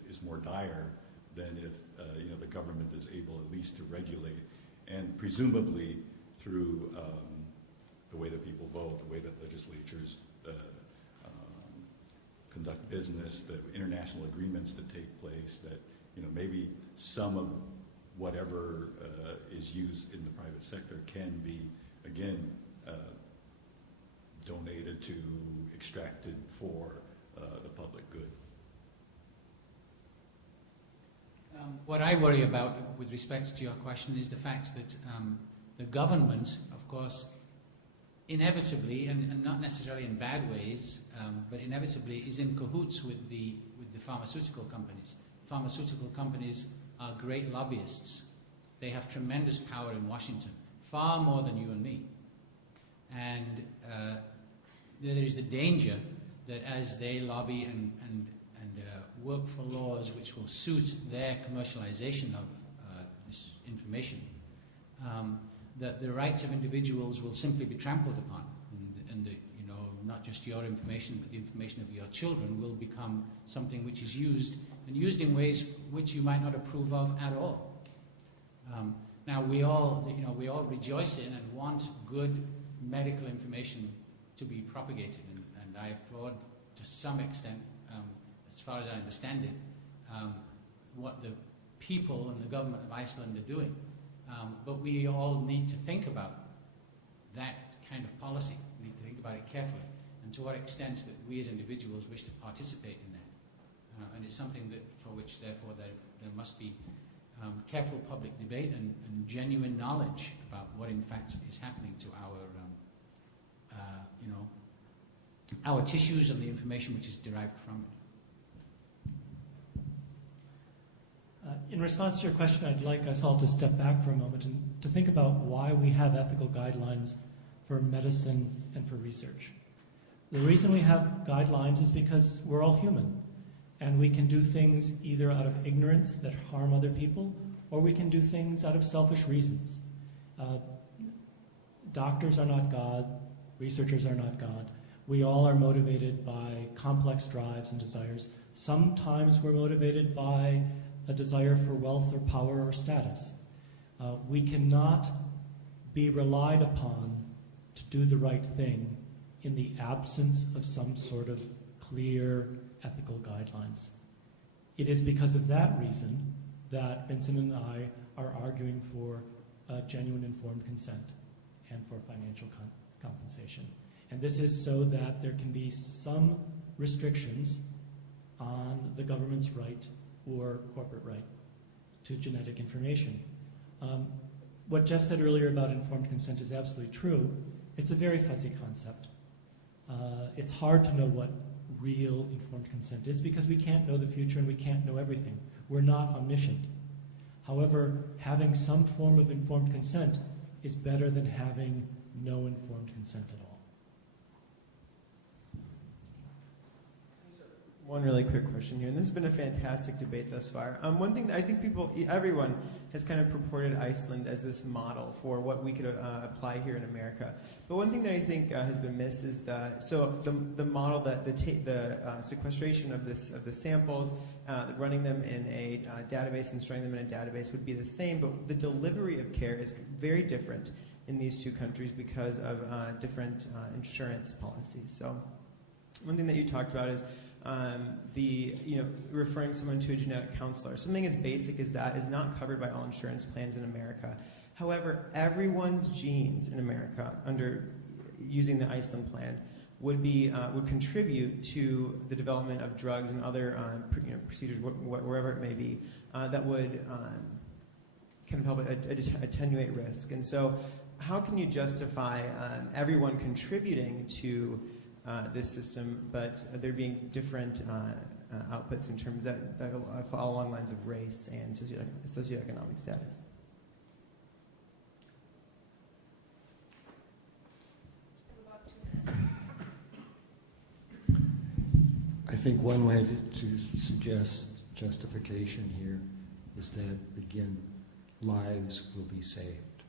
is more dire than if the government is able at least to regulate, and presumably through the way that people vote, the way that legislatures conduct business, the international agreements that take place, that maybe some of whatever is used in the private sector can be again donated to, extracted for the public good. What I worry about with respect to your question is the fact that the government, of course, inevitably, and not necessarily in bad ways, but inevitably is in cahoots with the pharmaceutical companies. Pharmaceutical companies are great lobbyists. They have tremendous power in Washington, far more than you and me. And there is the danger that as they lobby and work for laws which will suit their commercialization of this information, that the rights of individuals will simply be trampled upon, and not just your information, but the information of your children will become something which is used in ways which you might not approve of at all. Now we all rejoice in and want good medical information to be propagated, and I applaud to some extent, as far as I understand it, what the people and the government of Iceland are doing. But we all need to think about that kind of policy. We need to think about it carefully, and to what extent that we as individuals wish to participate in that. And it's something that for which, therefore, there must be careful public debate and genuine knowledge about what, in fact, is happening to our tissues and the information which is derived from it. In response to your question, I'd like us all to step back for a moment and to think about why we have ethical guidelines for medicine and for research. The reason we have guidelines is because we're all human, and we can do things either out of ignorance that harm other people, or we can do things out of selfish reasons. Doctors are not God, researchers are not God. We all are motivated by complex drives and desires. Sometimes we're motivated by a desire for wealth or power or status. We cannot be relied upon to do the right thing in the absence of some sort of clear ethical guidelines. It is because of that reason that Vincent and I are arguing for genuine informed consent and for financial compensation. And this is so that there can be some restrictions on the government's right or corporate right to genetic information. What Jeff said earlier about informed consent is absolutely true. It's a very fuzzy concept. It's hard to know what real informed consent is because we can't know the future and we can't know everything. We're not omniscient. However, having some form of informed consent is better than having no informed consent at all. One really quick question here, and this has been a fantastic debate thus far. One thing that I think everyone has kind of purported Iceland as this model for what we could apply here in America. But one thing that I think has been missed is the model that the sequestration of the samples, running them in a database and storing them in a database would be the same, but the delivery of care is very different in these two countries because of different insurance policies. So one thing that you talked about is referring someone to a genetic counselor. Something as basic as that is not covered by all insurance plans in America. However, everyone's genes in America, under using the Iceland plan, would contribute to the development of drugs and other procedures, wherever it may be, that would kind of help attenuate risk. And so, how can you justify everyone contributing to this system, but there being different outputs in terms that fall along lines of race and socioeconomic status? I think one way to suggest justification here is that, again, lives will be saved.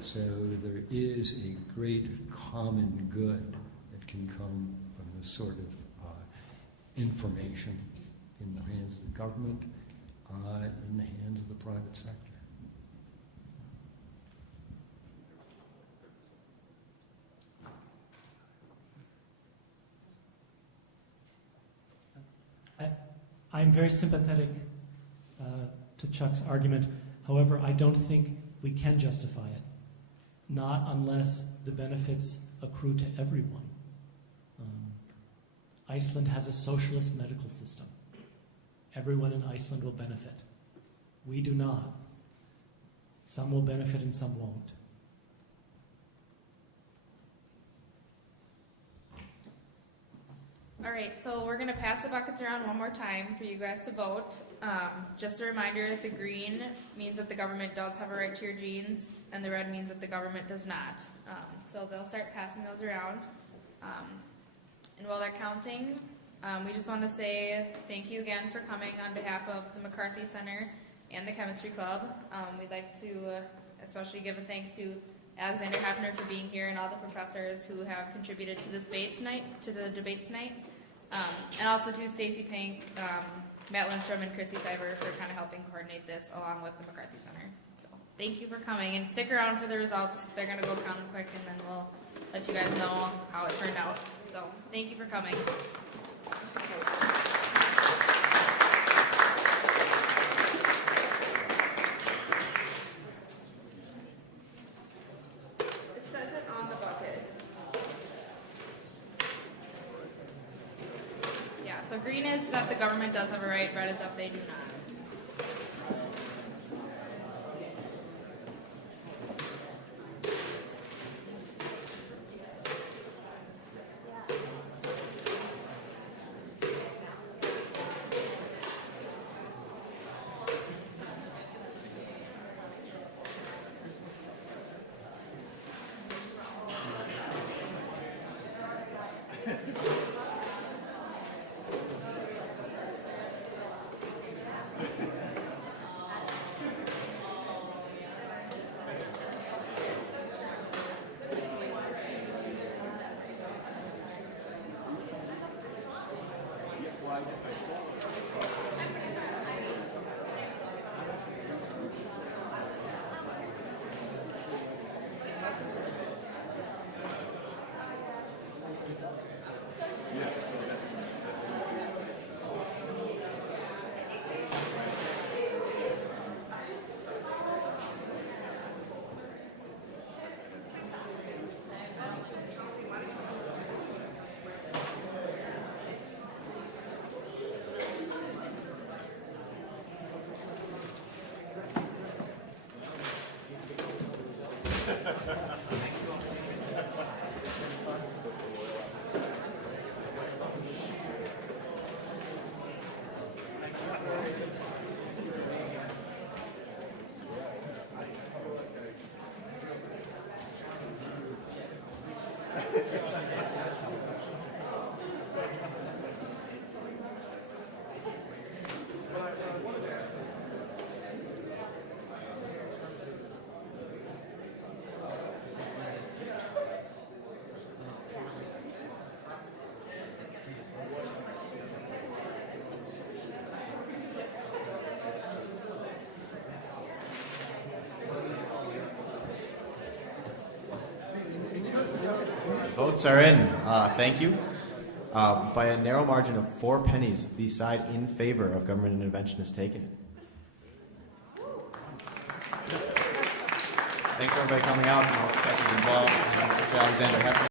So there is a great common good that can come from this sort of information in the hands of the government, in the hands of the private sector. I'm very sympathetic to Chuck's argument. However, I don't think we can justify it, not unless the benefits accrue to everyone. Iceland has a socialist medical system. Everyone in Iceland will benefit. We do not. Some will benefit and some won't. All right, so we're going to pass the buckets around one more time for you guys to vote. Just a reminder, the green means that the government does have a right to your genes, and the red means that the government does not. So they'll start passing those around. And while they're counting, we just want to say thank you again for coming on behalf of the McCarthy Center and the Chemistry Club. We'd like to especially give a thanks to Alexander Heffner for being here and all the professors who have contributed to this debate tonight. And also to Stacy Pink, Matt Lindstrom, and Chrissy Cyber for kind of helping coordinate this along with the McCarthy Center. So thank you for coming, and stick around for the results. They're going to go count them quick, and then we'll let you guys know how it turned out. So thank you for coming. So green is that the government does have a right, red is that they do not. Votes are in. Thank you. By a narrow margin of 4 pennies, the side in favor of government intervention is taken. Thanks for everybody coming out and all the professors involved, and Alexander Hefner.